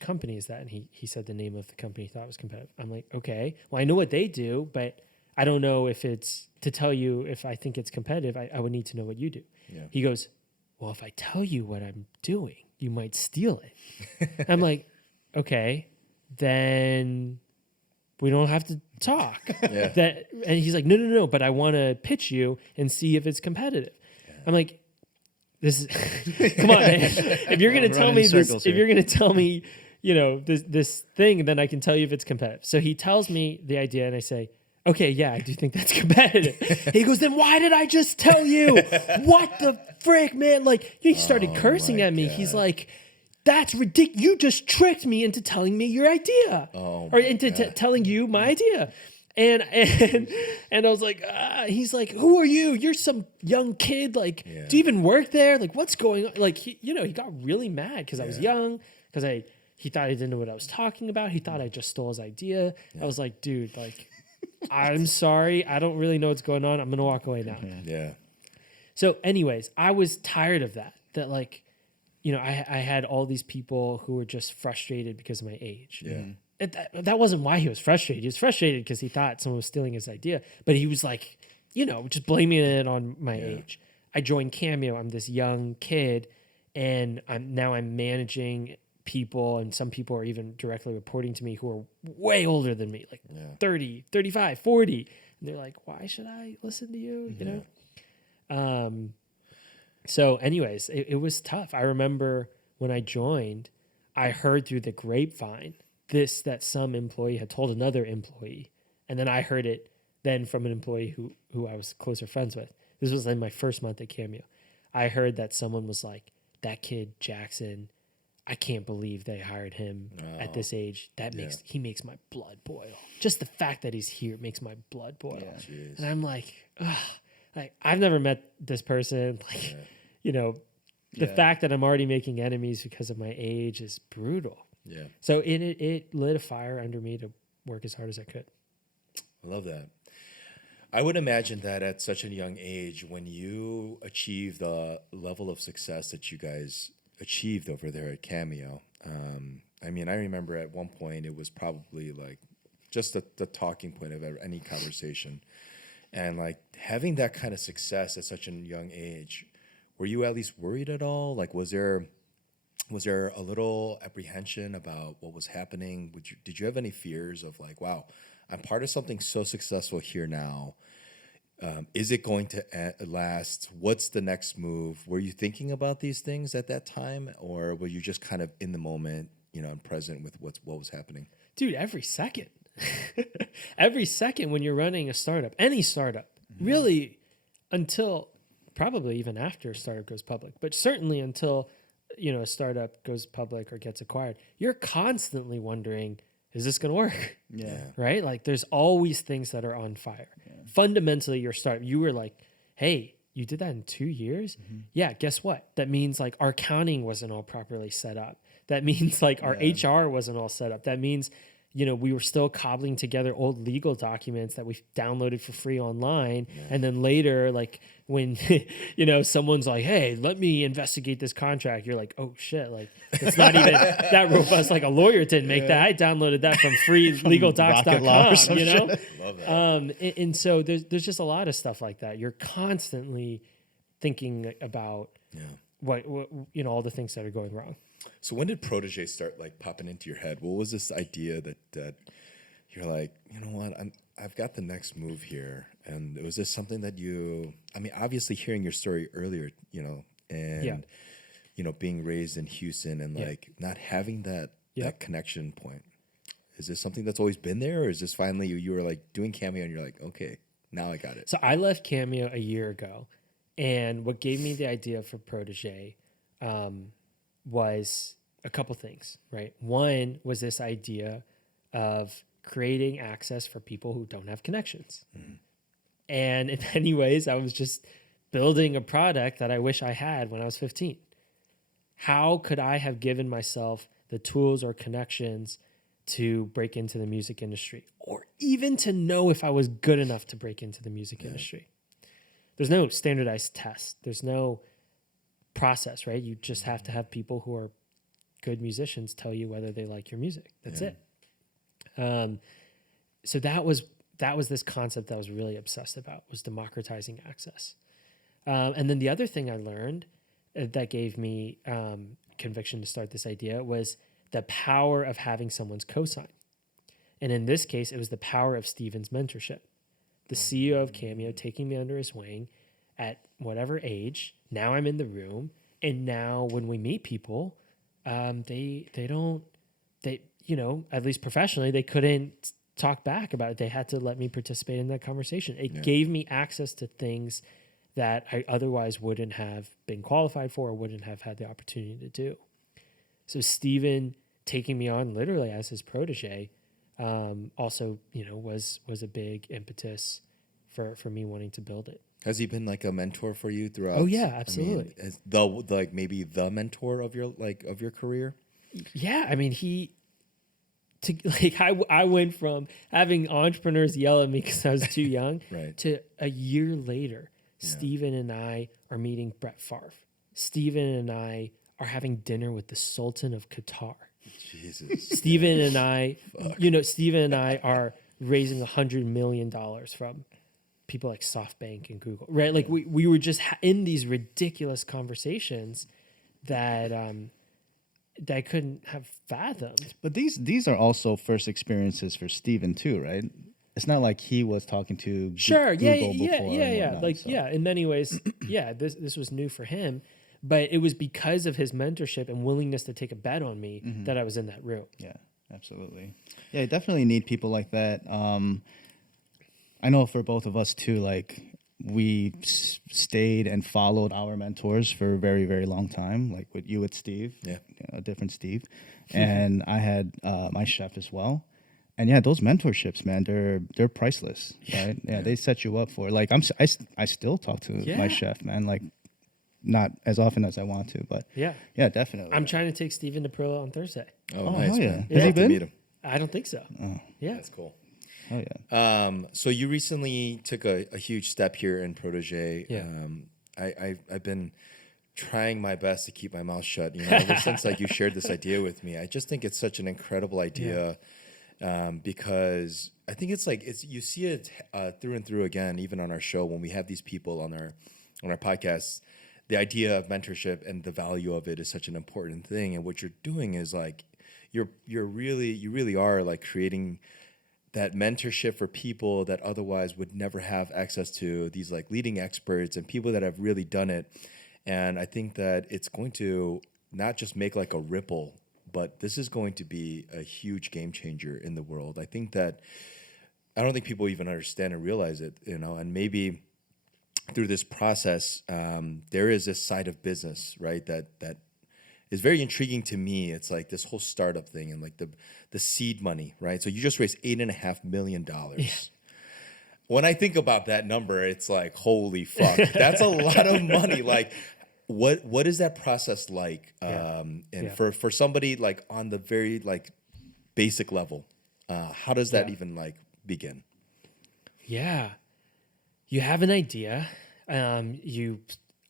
company is that? And he said the name of the company he thought was competitive. I'm like, okay, well, I know what they do, but I don't know if it's to tell you if I think it's competitive. I would need to know what you do. Yeah. He goes, well, if I tell you what I'm doing, you might steal it. I'm like, okay, then we don't have to talk. Yeah. And he's like, no, but I want to pitch you and see if it's competitive. Yeah. I'm like, this is, come on, man. If you're going to tell me this, if you're going to tell me, this thing, then I can tell you if it's competitive. So he tells me the idea and I say, okay, yeah, I do think that's competitive. He goes, then why did I just tell you? What the frick, man? Like, he started cursing at me. God. He's like, that's ridiculous. You just tricked me into telling me your idea. Or into telling you my idea. And I was like, he's like, who are you? You're some young kid. Like, do you even work there? Like, what's going on? Like, he got really mad because I was young, because he thought I didn't know what I was talking about. He thought I just stole his idea. I was like, dude, like, I'm sorry. I don't really know what's going on. I'm going to walk away now. Yeah. So anyways, I was tired of that like, I had all these people who were just frustrated because of my age. Yeah. That wasn't why he was frustrated. He was frustrated because he thought someone was stealing his idea. But he was like, just blaming it on my age. I joined Cameo. I'm this young kid, and I'm managing people, and some people are even directly reporting to me who are way older than me, like 30, 35, 40. And they're like, why should I listen to you? You know? So anyways, it was tough. I remember when I joined, I heard through the grapevine that some employee had told another employee. And then I heard it then from an employee who I was closer friends with. This was in my first month at Cameo. I heard that someone was like, that kid Jackson, I can't believe they hired him at this age. He makes my blood boil. Just the fact that he's here makes my blood boil. Yeah. And I'm like, ugh, like, I've never met this person. Like, the fact that I'm already making enemies because of my age is brutal. Yeah. So it lit a fire under me to work as hard as I could. I love that. I would imagine that at such a young age, when you achieve the level of success that you guys achieved over there at Cameo, I remember at one point it was probably like just the talking point of any conversation. And like having that kind of success at such a young age, were you at least worried at all? Like, was there a little apprehension about what was happening? Did you have any fears of like, wow, I'm part of something so successful here now. Is it going to last? What's the next move? Were you thinking about these things at that time, or were you just kind of in the moment, and present with what was happening? Dude, every second. Every second when you're running a startup, any startup, really, until probably even after a startup goes public, but certainly until a startup goes public or gets acquired, you're constantly wondering, is this going to work? Yeah. Right? Like, there's always things that are on fire. Yeah. fundamentally your startup. You were like, hey, you did that in 2 years? Yeah, guess what? That means like our accounting wasn't all properly set up. That means like our HR wasn't all set up. That means, you know, we were still cobbling together old legal documents that we downloaded for free online. And then later, like when, you know, someone's like, hey, let me investigate this contract. You're like, oh shit. Like it's not even that robust. Like a lawyer didn't make that. I downloaded that from freelegaldocs.com, you know? Love that. And so there's just a lot of stuff like that. You're constantly thinking about what, you know, all the things that are going wrong. So when did Protégé start like popping into your head? What was this idea that you're like, you know what, I've got the next move here? And was this something that I mean, obviously hearing your story earlier, you know, and you know, being raised in Houston and like not having that connection point. Is this something that's always been there, or is this finally you were like doing Cameo and you're like, okay, now I got it? So I left Cameo a year ago, and what gave me the idea for Protégé was a couple things, right? One was this idea of creating access for people who don't have connections. And in many ways, I was just building a product that I wish I had when I was 15. How could I have given myself the tools or connections to break into the music industry, or even to know if I was good enough to break into the music industry? There's no standardized test. There's no process, right? You just have to have people who are good musicians tell you whether they like your music. That's it. So that was this concept that I was really obsessed about, was democratizing access. And then the other thing I learned that gave me conviction to start this idea was the power of having someone's cosign. And in this case, it was the power of Steven's mentorship. The CEO of Cameo taking me under his wing at whatever age. Now I'm in the room, and now when we meet people, they you know, at least professionally, they couldn't talk back about it. They had to let me participate in that conversation. It gave me access to things that I otherwise wouldn't have been qualified for or wouldn't have had the opportunity to do. So Steven taking me on literally as his protege also, you know, was a big impetus for me wanting to build it. Has he been like a mentor for you throughout? Oh yeah, absolutely. I mean, as the like maybe the mentor of your career? Yeah, I mean, I went from having entrepreneurs yell at me because I was too young to a year later, Steven and I are meeting Brett Favre. Steven and I are having dinner with the Sultan of Qatar. Jesus. Steven and I, you know, Steven and I are raising $100 million from people like SoftBank and Google, right? Like we were just in these ridiculous conversations that that I couldn't have fathomed. But these are also first experiences for Steven too, right? It's not like he was talking to Google before. Whatnot, Like, so. in many ways, this was new for him, but it was because of his mentorship and willingness to take a bet on me that I was in that room. Yeah, absolutely. Yeah, you definitely need people like that. I know for both of us too, like we stayed and followed our mentors for a very, very long time, like with you with Steve, a different Steve. And I had my chef as well. And yeah, those mentorships, man, they're priceless, right? Yeah, they set you up for it. Like I still talk to my chef, man, like not as often as I want to, but yeah, definitely. I'm trying to take Steven to Perla on Thursday. Oh, nice, yeah. man. Has he been? Meet him. I don't think so. Yeah. That's cool. Oh yeah. So you recently took a huge step here in Protégé. Yeah. I've been trying my best to keep my mouth shut, you know, ever since like you shared this idea with me. I just think it's such an incredible idea. Because I think it's like you see it through and through again, even on our show when we have these people on our podcasts. The idea of mentorship and the value of it is such an important thing, and what you're doing is like you really are like creating that mentorship for people that otherwise would never have access to these like leading experts and people that have really done it. And I think that it's going to not just make like a ripple, but this is going to be a huge game changer in the world. I think that I don't think people even understand and realize it, you know, and maybe through this process, there is this side of business, right, that is very intriguing to me. It's like this whole startup thing and like the seed money, right? So you just raised $8.5 million. when I think about that number, it's like, holy fuck, that's a lot of money. Like, what is that process like? And for somebody like on the very like basic level, how does that even like begin? Yeah, you have an idea. You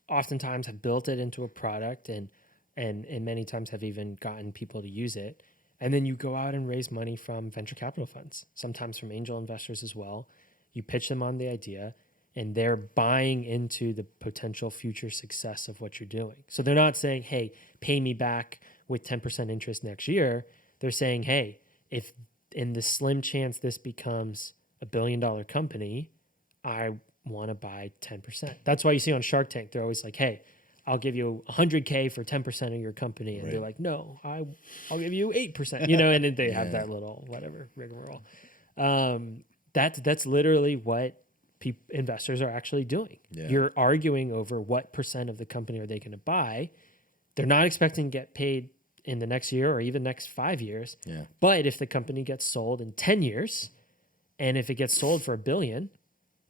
oftentimes have built it into a product, and many times have even gotten people to use it. And then you go out and raise money from venture capital funds, sometimes from angel investors as well. You pitch them on the idea, and they're buying into the potential future success of what you're doing. So they're not saying, hey, pay me back with 10% interest next year. They're saying, hey, if in the slim chance this becomes $1 billion company, I want to buy 10%. That's why you see on Shark Tank, they're always like, hey, I'll give you 100K for 10% of your company. And they're like, no, I'll give you 8%, and then they have that little whatever rigmarole. That's literally what investors are actually doing. Yeah. You're arguing over what percent of the company are they going to buy. They're not expecting to get paid in the next year or even next 5 years. Yeah. But if the company gets sold in 10 years, and if it gets sold for $1 billion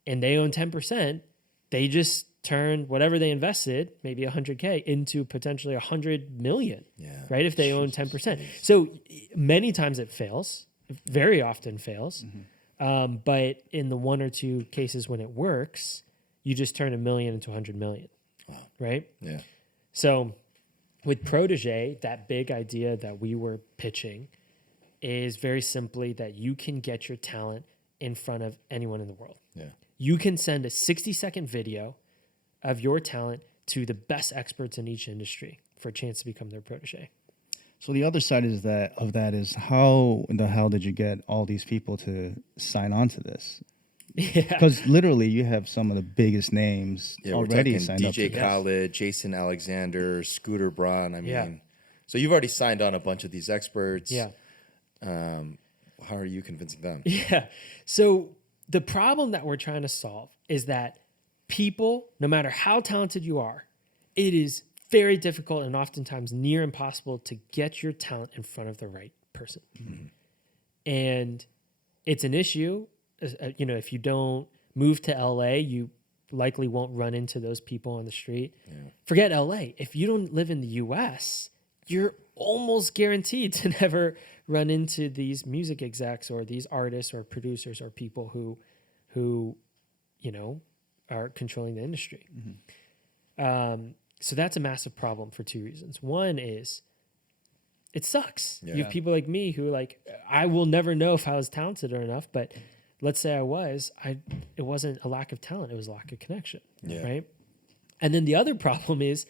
and they own 10%, they just turn whatever they invested, maybe 100K, into potentially 100 million, right? If they own 10%. So many times it fails, very often fails. But in the 1 or 2 cases when it works, you just turn $1 million into 100 million, right? Yeah. So with Protégé, that big idea that we were pitching is very simply that you can get your talent in front of anyone in the world. Yeah. You can send a 60-second video of your talent to the best experts in each industry for a chance to become their protege. So the other side is how in the hell did you get all these people to sign on to this? Yeah, because literally you have some of the biggest names already signed up. DJ Khaled, Jason Alexander, Scooter Braun. I mean, so you've already signed on a bunch of these experts. Yeah. How are you convincing them? Yeah. So the problem that we're trying to solve is that people, no matter how talented you are, it is very difficult and oftentimes near impossible to get your talent in front of the right person. Mm-hmm. And it's an issue. If you don't move to LA, you likely won't run into those people on the street. Yeah. Forget LA. If you don't live in the US, you're almost guaranteed to never run into these music execs or these artists or producers or people who are controlling the industry. Mm-hmm. So that's a massive problem for 2 reasons. One is it sucks. Yeah. You have people like me who I will never know if I was talented or enough, but let's say I was, it wasn't a lack of talent. It was a lack of connection. Yeah. Right. And then the other problem is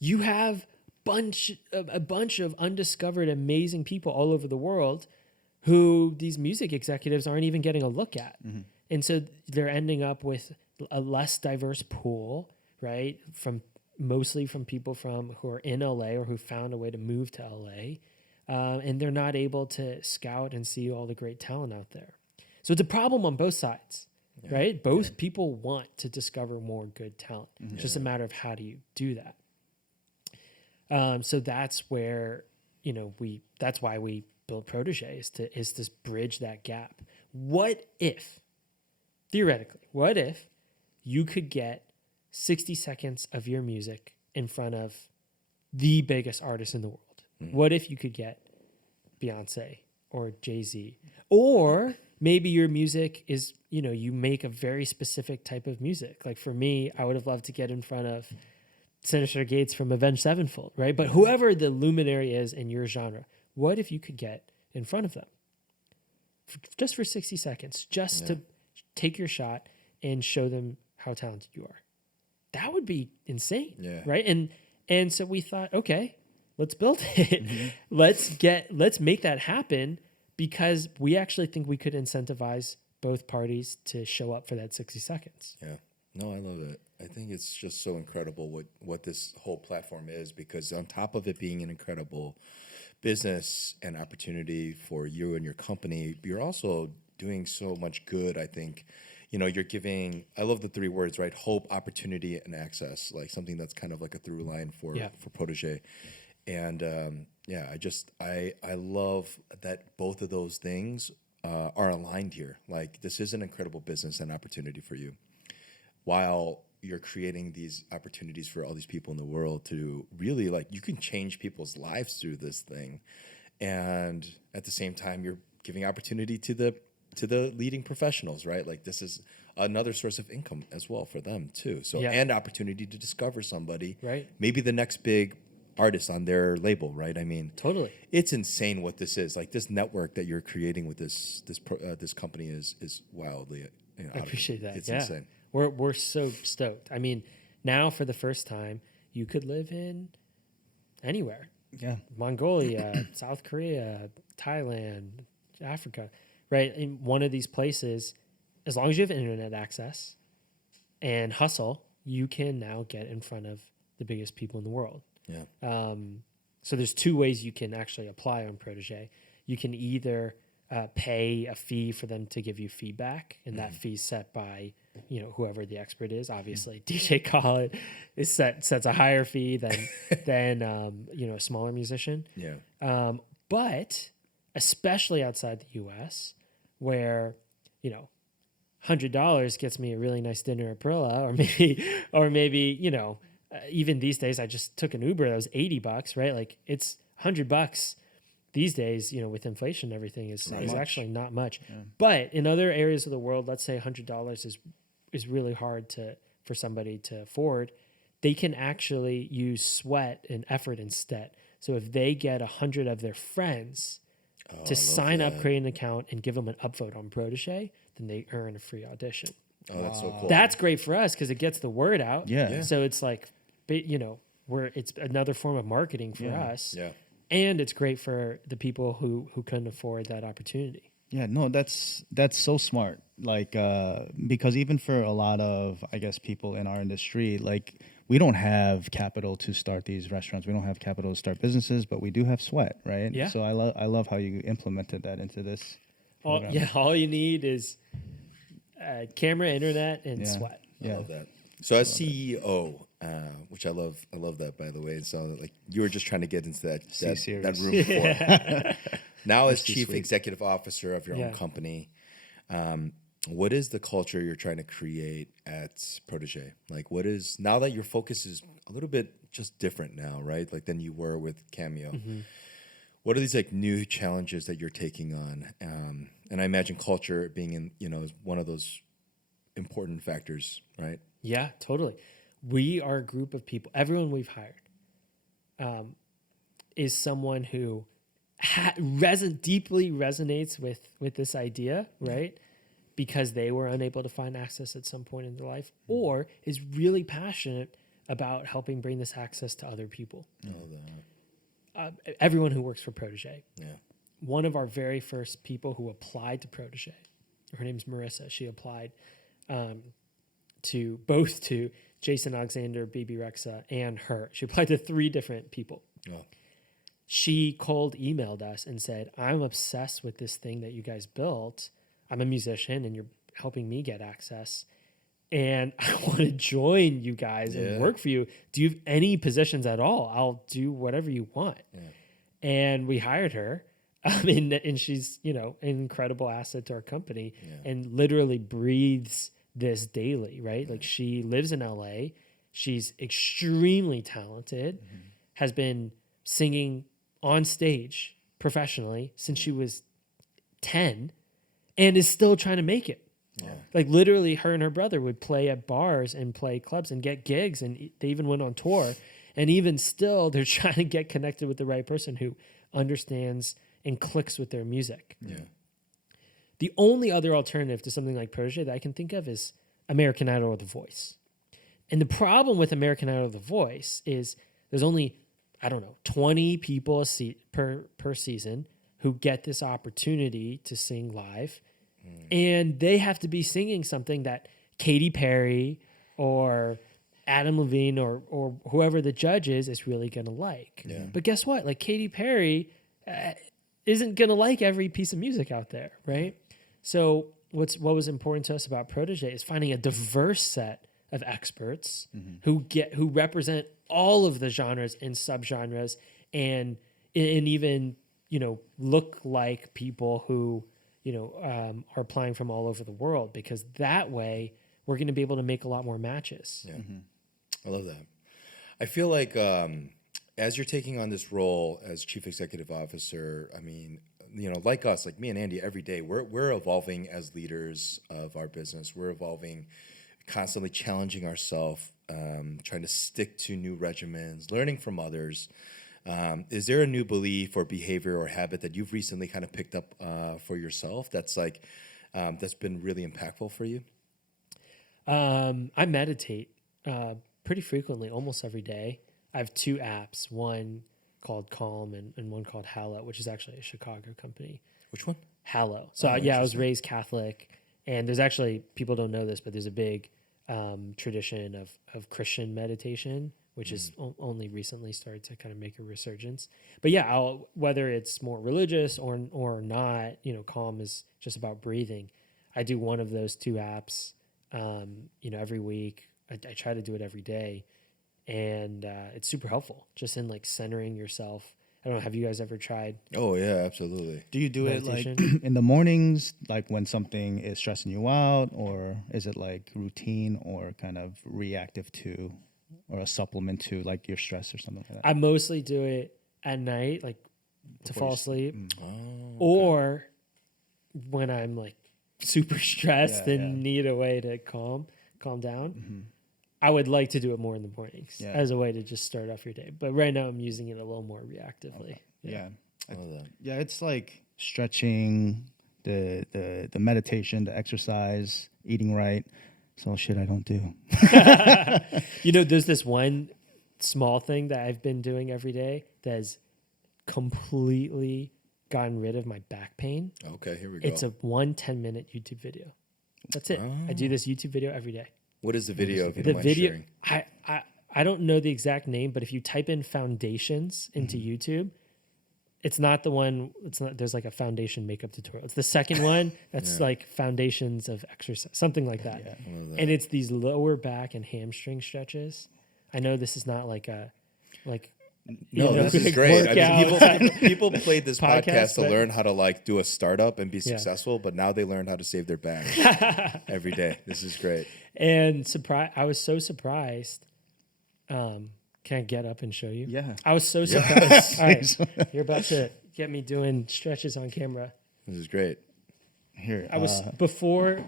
you have a bunch of undiscovered, amazing people all over the world who these music executives aren't even getting a look at. Mm-hmm. And so they're ending up with a less diverse pool, right? Mostly from people who are in LA or who found a way to move to LA. And they're not able to scout and see all the great talent out there. So it's a problem on both sides, right? Both people want to discover more good talent. Mm-hmm. It's just a matter of how do you do that. So that's where, that's why we built Protégé is to bridge that gap. Theoretically, you could get 60 seconds of your music in front of the biggest artist in the world? Mm-hmm. What if you could get Beyonce or Jay-Z? Or maybe your music is, you make a very specific type of music. Like for me, I would have loved to get in front of Sinister Gates from Avenged Sevenfold, right? But whoever the luminary is in your genre, what if you could get in front of them just for 60 seconds, to take your shot and show them how talented you are? That would be insane, right? And so we thought, okay, let's build it. Mm-hmm. Let's make that happen, because we actually think we could incentivize both parties to show up for that 60 seconds. Yeah. No, I love it. I think it's just so incredible what this whole platform is, because on top of it being an incredible business and opportunity for you and your company, you're also doing so much good. I think, you're giving, I love the 3 words, right? Hope, opportunity, and access, like something that's kind of like a through line for Protégé. And I love that both of those things are aligned here. Like, this is an incredible business and opportunity for you, while you're creating these opportunities for all these people in the world to really, like, you can change people's lives through this thing, and at the same time you're giving opportunity to the leading professionals, right? Like, this is another source of income as well for them too. So, and opportunity to discover somebody, right? Maybe the next big artist on their label, right? I mean, Totally. It's insane what this is. Like, this network that you're creating with this company is wildly. I appreciate that. It's yeah. insane. We're so stoked. I mean, now for the first time, you could live in anywhere. Yeah. Mongolia, South Korea, Thailand, Africa, right? In one of these places, as long as you have internet access and hustle, you can now get in front of the biggest people in the world. Yeah. So there's two ways you can actually apply on Protégé. You can either pay a fee for them to give you feedback, and that fee is set by whoever the expert is. Obviously, DJ Khaled is sets a higher fee than a smaller musician. Yeah. But especially outside the U.S., where $100 gets me a really nice dinner at Perla, or maybe even these days, I just took an Uber that was $80, right? Like, it's $100 these days, with inflation and everything is actually not much. Yeah. But in other areas of the world, let's say $100 is really hard for somebody to afford. They can actually use sweat and effort instead. So if they get 100 of their friends to sign up, create an account, and give them an upvote on Protégé, then they earn a free audition. Oh, that's so cool. That's great for us because it gets the word out. Yeah. So it's like, it's another form of marketing for us. Yeah. And it's great for the people who couldn't afford that opportunity. Yeah, no, that's so smart. Like, because even for a lot of, I guess, people in our industry, like, we don't have capital to start these restaurants. We don't have capital to start businesses, but we do have sweat, right? Yeah. So I love how you implemented that into this. All you need is camera, internet, and sweat. Yeah. I love that. So as CEO, which I love that, by the way. So, like, you were just trying to get into that room before. Now, as Chief Executive Officer of your own company, what is the culture you're trying to create at Protégé? Like, what is, now that your focus is a little bit just different now, right? Like, than you were with Cameo. Mm-hmm. What are these, like, new challenges that you're taking on? And I imagine culture being is one of those important factors, right? Yeah, totally. We are a group of people. Everyone we've hired is someone who deeply resonates with this idea, right? Because they were unable to find access at some point in their life, or is really passionate about helping bring this access to other people. I love that. Everyone who works for Protégé. Yeah. One of our very first people who applied to Protégé, her name's Marissa. She applied to Jason Alexander, BB Rexa, and her. She applied to 3 different people. Oh. She cold emailed us and said, I'm obsessed with this thing that you guys built. I'm a musician and you're helping me get access. And I want to join you guys and work for you. Do you have any positions at all? I'll do whatever you want. Yeah. And we hired her. And she's, an incredible asset to our company and literally breathes this daily, right? Like, she lives in LA. She's extremely talented, has been singing on stage professionally since she was 10 and is still trying to make it. Yeah. Like, literally, her and her brother would play at bars and play clubs and get gigs, and they even went on tour. And even still, they're trying to get connected with the right person who understands and clicks with their music. Yeah. The only other alternative to something like Protégé that I can think of is American Idol or The Voice. And the problem with American Idol or The Voice is there's only, 20 people per season who get this opportunity to sing live. And they have to be singing something that Katy Perry or Adam Levine or whoever the judge is really going to like. Yeah. But guess what? Like, Katy Perry isn't going to like every piece of music out there, right? So what was important to us about Protégé is finding a diverse set of experts who represent all of the genres and subgenres and even, look like people who, are applying from all over the world, because that way we're going to be able to make a lot more matches. Yeah. I love that. I feel like as you're taking on this role as chief executive officer, I mean, like us, like me and Andy, every day we're evolving as leaders of our business. We're evolving, constantly challenging ourselves, trying to stick to new regimens, learning from others. Is there a new belief or behavior or habit that you've recently kind of picked up for yourself that's like that's been really impactful for you? I meditate pretty frequently, almost every day. I have 2 apps, one called Calm and one called Hallow, which is actually a Chicago company. Which one? Hallow. So I was raised Catholic, and there's actually, people don't know this, but there's a big tradition of Christian meditation, which is only recently started to kind of make a resurgence. But yeah, whether it's more religious or not, Calm is just about breathing. I do one of those 2 apps, every week. I try to do it every day, and it's super helpful just in like centering yourself. I don't know. Have you guys ever tried? Oh yeah, absolutely. Do you do meditation? it like in the mornings, like when something is stressing you out, or is it like routine or kind of reactive to, or a supplement to like your stress or something like that? I mostly do it at night, like to fall asleep, Oh, or when I'm like super stressed Yeah, and need a way to calm down. I would like to do it more in the mornings as a way to just start off your day. But right now I'm using it a little more reactively. Yeah. I love that. Yeah, it's like stretching, the meditation, the exercise, eating right. It's all shit I don't do. There's this one small thing that I've been doing every day that has completely gotten rid of my back pain. Okay, here we go. It's a 10-minute YouTube video. That's it. I do this YouTube video every day. What is the video? If you The don't mind video, sharing? I don't know the exact name, but if you type in foundations into YouTube, it's not the one. It's not. There's like a foundation makeup tutorial. It's the second one. That's like foundations of exercise, something like that. Yeah. And it's these lower back and hamstring stretches. I know this is not like a No, this is like great. I mean, workout people played this podcast, podcast to but- learn how to like do a startup and be successful, but now they learned how to save their back every day. This is great. And I was so surprised. Can I get up and show you? Yeah. I was so surprised. All right, you're about to get me doing stretches on camera. This is great. Here, I was before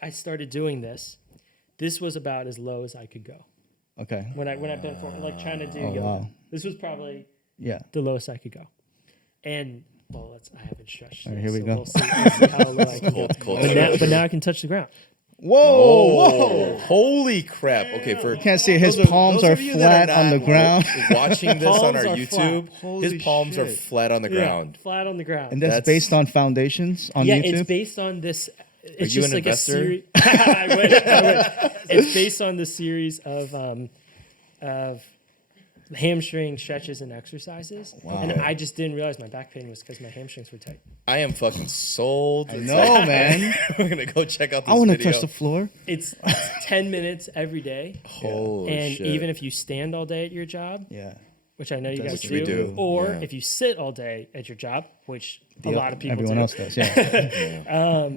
I started doing this. This was about as low as I could go okay. when I bent forward, like trying to do yoga. Wow. This was probably Yeah. the lowest I could go. And I haven't stretched. All right, yet, here we so go. We'll see how low I can go. Cold But now I can touch the ground. Whoa! Holy crap! Okay, for Can't see it. His those palms those are of you that flat on the ground. Watching this on our Palms are YouTube, flat. Holy his palms are shit. flat on the ground. Yeah, flat on the ground. And that's That's- based on foundations on Yeah, YouTube? it's based on this. It's you just an like investor? a series. I would. It's based on the series of hamstring stretches and exercises. And I just didn't realize my back pain was because my hamstrings were tight. I am fucking sold. I know, man. We're gonna go check out this I want to video. touch the floor. It's 10 minutes every day. Holy And shit. even if you stand all day at your job, Yeah. which I know you guys Which we do, or yeah. if you sit all day at your job, which a lot of people Everyone do, else does, yeah.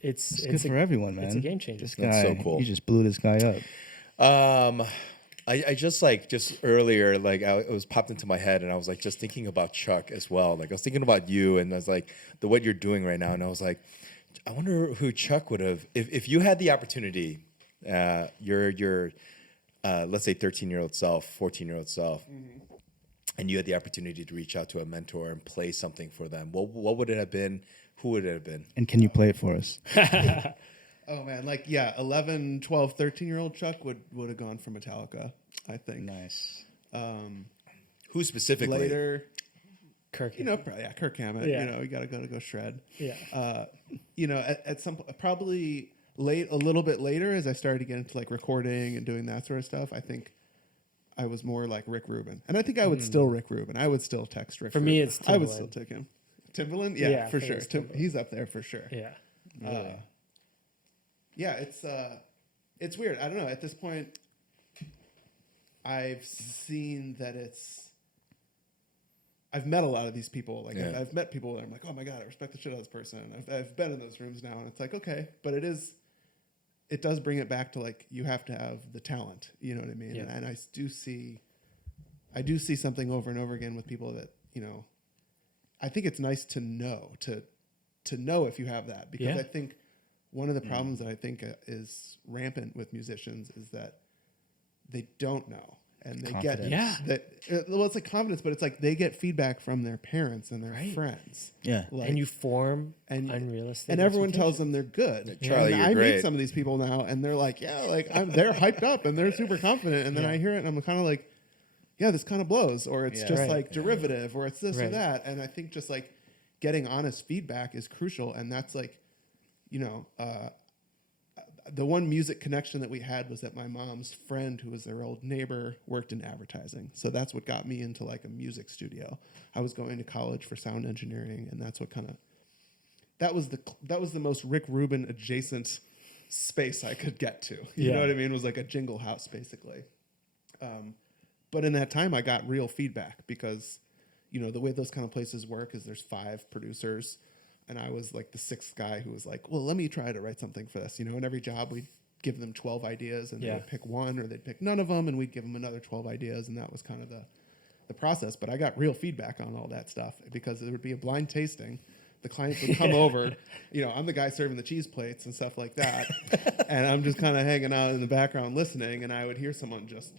it's Good for everyone, man. it's a game changer. This guy, That's so cool. You just blew this guy up. I just earlier, it was popped into my head, and I was like just thinking about Chuck as well. Like I was thinking about you, and I was like what you're doing right now, and I was like, I wonder who Chuck would have if you had the opportunity. Your let's say 13-year-old self, 14-year-old self, and you had the opportunity to reach out to a mentor and play something for them. What would it have been? Who would it have been? And can you play it for us? Oh man, 11, 12, 13-year-old Chuck would have gone for Metallica, I think. Nice. Who specifically? Later, Kirk. Kirk Hammett. Yeah. You gotta go shred. Yeah. At some point, probably a little bit later, as I started to get into like recording and doing that sort of stuff, I think I was more like Rick Rubin, and I think I would still Rick Rubin. I would still text Rick. For Rubin. me, it's I would Timbaland. still take him. Timbaland, Yeah, for I think sure. it's Timbaland. He's up there for sure. Yeah. Yeah, it's weird. I don't know. At this point, I've seen that I've met a lot of these people. Like Yeah. I've met people that I'm like, oh my God, I respect the shit out of this person. I've been in those rooms now, and it's like, okay, but it does bring it back to like, you have to have the talent, you know what I mean? Yeah. And I do see something over and over again with people that, you know, I think it's nice to know, to know if you have that, because I think one of the problems that I think is rampant with musicians is that they don't know. And they Confidence. well, it's like confidence, but it's like they get feedback from their parents and their friends. Yeah. Like, and you form unrealistic. and everyone tells them they're good. Charlie, And you're I great. meet some of these people now, and they're like, yeah, like they're hyped up and they're super confident. And then I hear it, and I'm kind of like, yeah, this kind of blows, or it's just like derivative, or it's this or that. And I think just like getting honest feedback is crucial, and that's like, you know, the one music connection that we had was that my mom's friend, who was their old neighbor, worked in advertising. So that's what got me into like a music studio. I was going to college for sound engineering, and that's what that was the most Rick Rubin adjacent space I could get to. You know what I mean? It was like a jingle house basically. But in that time I got real feedback, because, you know, the way those kind of places work is there's 5 producers. And I was like the 6th guy who was like, well, let me try to write something for this, you know. And every job we'd give them 12 ideas, and they would pick one, or they'd pick none of them, and we'd give them another 12 ideas, and that was kind of the process. But I got real feedback on all that stuff, because there would be a blind tasting. The clients would come over, you know, I'm the guy serving the cheese plates and stuff like that, and I'm just kind of hanging out in the background listening, and I would hear someone just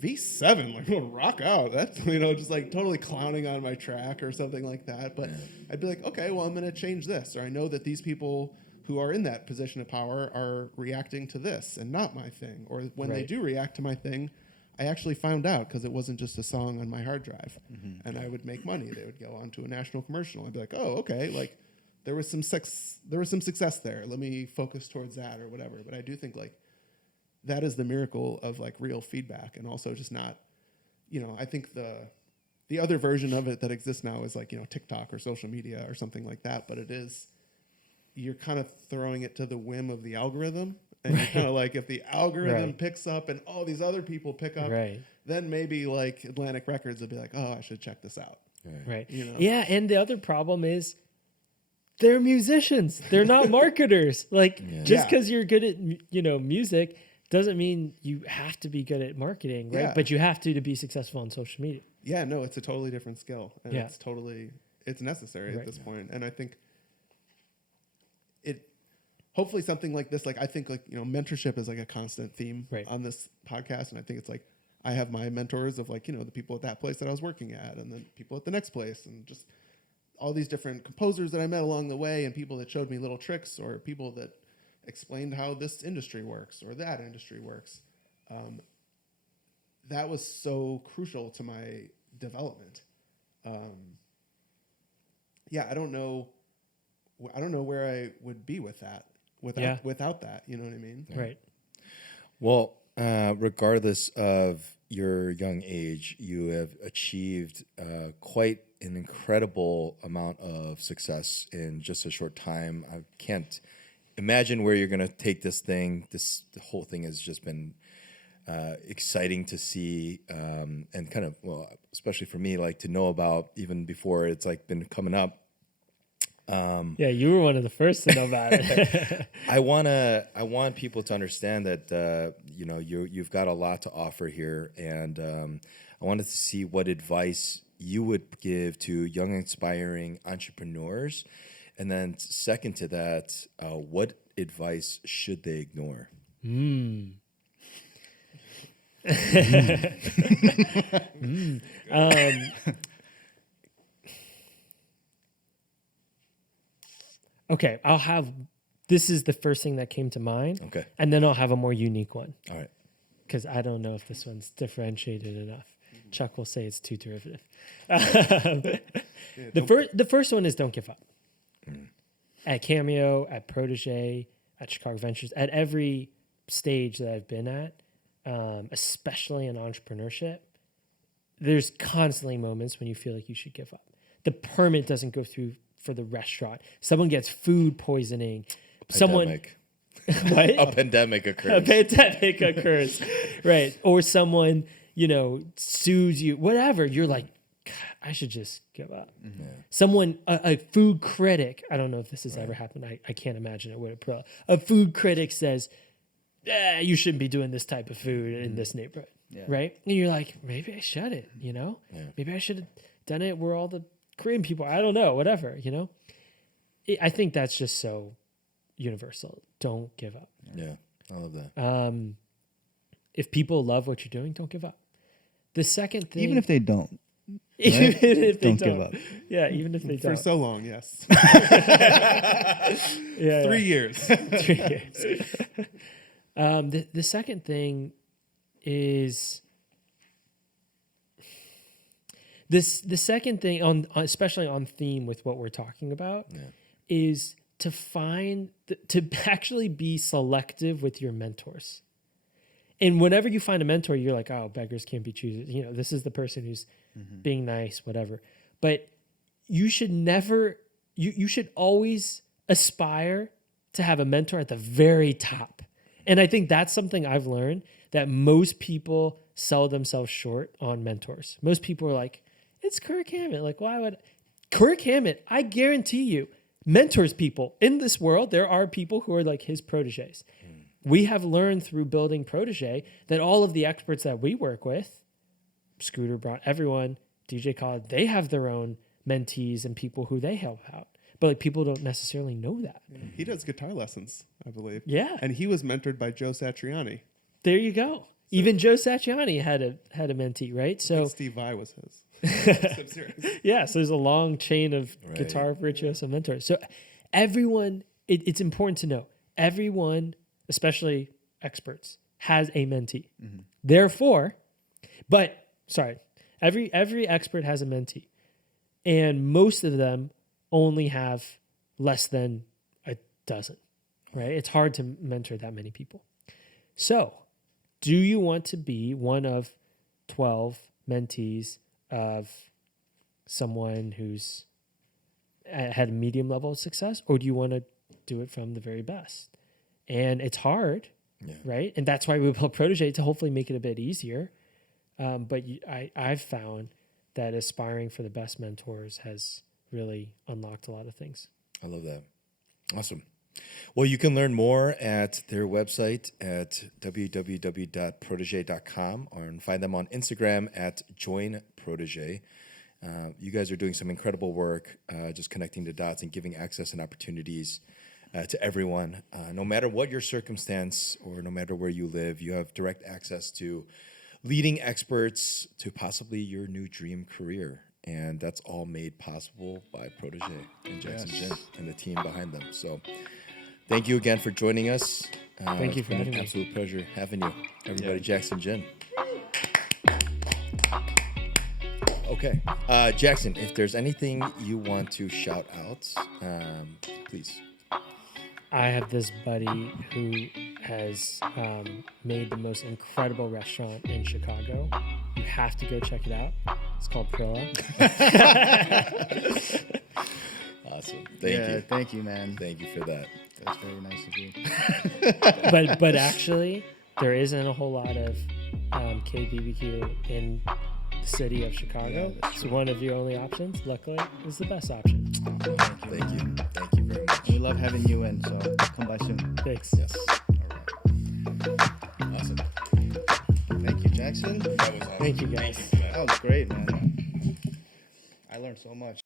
V7, like, oh, rock out. That's, you know, just like totally clowning on my track or something like that. But I'd be like, okay, well, I'm going to change this. Or I know that these people who are in that position of power are reacting to this and not my thing. Or when they do react to my thing, I actually found out, because it wasn't just a song on my hard drive. And I would make money. They would go on to a national commercial. I'd be like, oh, okay, like there was some success there. Let me focus towards that or whatever. But I do think like that is the miracle of like real feedback, and also just not, you know, I think the other version of it that exists now is like, you know, TikTok or social media or something like that. But you're kind of throwing it to the whim of the algorithm. And you're kind of like, if the algorithm picks up and all these other people pick up, then maybe like Atlantic Records would be like, oh, I should check this out. Right. You know? Yeah. And the other problem is they're musicians. They're not marketers. Like just because you're good at, you know, music doesn't mean you have to be good at marketing, right? But you have to be successful on social media. Yeah, no, it's a totally different skill, and it's necessary at this point. And I think hopefully something like this, like I think like, you know, mentorship is like a constant theme on this podcast. And I think it's like, I have my mentors of like, you know, the people at that place that I was working at, and then people at the next place, and just all these different composers that I met along the way, and people that showed me little tricks, or people that explained how this industry works or that industry works. That was so crucial to my development. I don't know where I would be with that without that. You know what I mean? Right. Well, regardless of your young age, you have achieved quite an incredible amount of success in just a short time. I can't imagine where you're going to take this thing. The whole thing has just been exciting to see, and kind of, well, especially for me, like to know about even before it's like been coming up. Yeah, you were one of the first to know about it. I want people to understand that you know, you've got a lot to offer here, and I wanted to see what advice you would give to young, inspiring entrepreneurs, and then second to that, what advice should they ignore? Okay, this is the first thing that came to mind. Okay. And then I'll have a more unique one. All right. Because I don't know if this one's differentiated enough. Chuck will say it's too derivative. The first one is don't give up. At Cameo, at Protégé, at Chicago Ventures, at every stage that I've been at, especially in entrepreneurship, there's constantly moments when you feel like you should give up. The permit doesn't go through for the restaurant. Someone gets food poisoning. Pandemic. What? A pandemic occurs. A pandemic occurs, right? Or someone, you know, sues you, whatever. You're like, I should just give up. Yeah. Someone, a food critic, I don't know if this has ever happened. I can't imagine it would. A food critic says, you shouldn't be doing this type of food in this neighborhood. Yeah. Right? And you're like, maybe I shouldn't, you know? Yeah. Maybe I should have done it where all the Korean people, I don't know, whatever, you know? I think that's just so universal. Don't give up. Yeah. I love that. If people love what you're doing, don't give up. The second thing, Even if they don't. even right? if they Don't give don't. up. Yeah, even if they For don't. so long, yes. Yeah, 3 years. 3 years. The second thing is this. The second thing on especially on theme with what we're talking about is to find to actually be selective with your mentors. And whenever you find a mentor, you're like, oh, beggars can't be choosers. You know, this is the person who's being nice, whatever. But you should never, you should always aspire to have a mentor at the very top. And I think that's something I've learned, that most people sell themselves short on mentors. Most people are like, it's Kirk Hammett. Like, why would Kirk Hammett? I guarantee you, mentors people in this world, there are people who are like his proteges. We have learned through building Protégé that all of the experts that we work with, Scooter brought everyone, DJ Khaled, they have their own mentees and people who they help out. But like people don't necessarily know that. He does guitar lessons, I believe. Yeah. And he was mentored by Joe Satriani. There you go. Even Joe Satriani had a mentee, right? So Steve Vai was his. I'm serious. yeah, so there's a long chain of guitar virtuoso mentors. So everyone, it's important to know, everyone, especially experts, has a mentee. Therefore, every expert has a mentee. And most of them only have less than a dozen, right? It's hard to mentor that many people. So, do you want to be one of 12 mentees of someone who's had a medium level of success, or do you want to do it from the very best? And it's hard, right? And that's why we built Protégé, to hopefully make it a bit easier. But I've found that aspiring for the best mentors has really unlocked a lot of things. I love that. Awesome. Well, you can learn more at their website at www.protege.com, or find them on Instagram at joinprotege. You guys are doing some incredible work, just connecting the dots and giving access and opportunities to everyone. No matter what your circumstance or no matter where you live, you have direct access to leading experts to possibly your new dream career. And that's all made possible by Protégé and Jackson Jhin and the team behind them. So thank you again for joining us. Thank you for having me. Absolute pleasure having you. Everybody, Jackson Jhin. Okay. Jackson, if there's anything you want to shout out, please. I have this buddy who has made the most incredible restaurant in Chicago. You have to go check it out. It's called Prilla. Awesome. Thank you. Thank you, man. Thank you for that. That's very nice of you. but actually, there isn't a whole lot of KBBQ in the city of Chicago. It's one of your only options. Luckily, it's the best option. Thank you. Thank you very much. We love having you in, so come by soon. Thanks. Yes. All right. Awesome. Thank you, Jackson. That was awesome. Thank you, guys. That was great, man. I learned so much.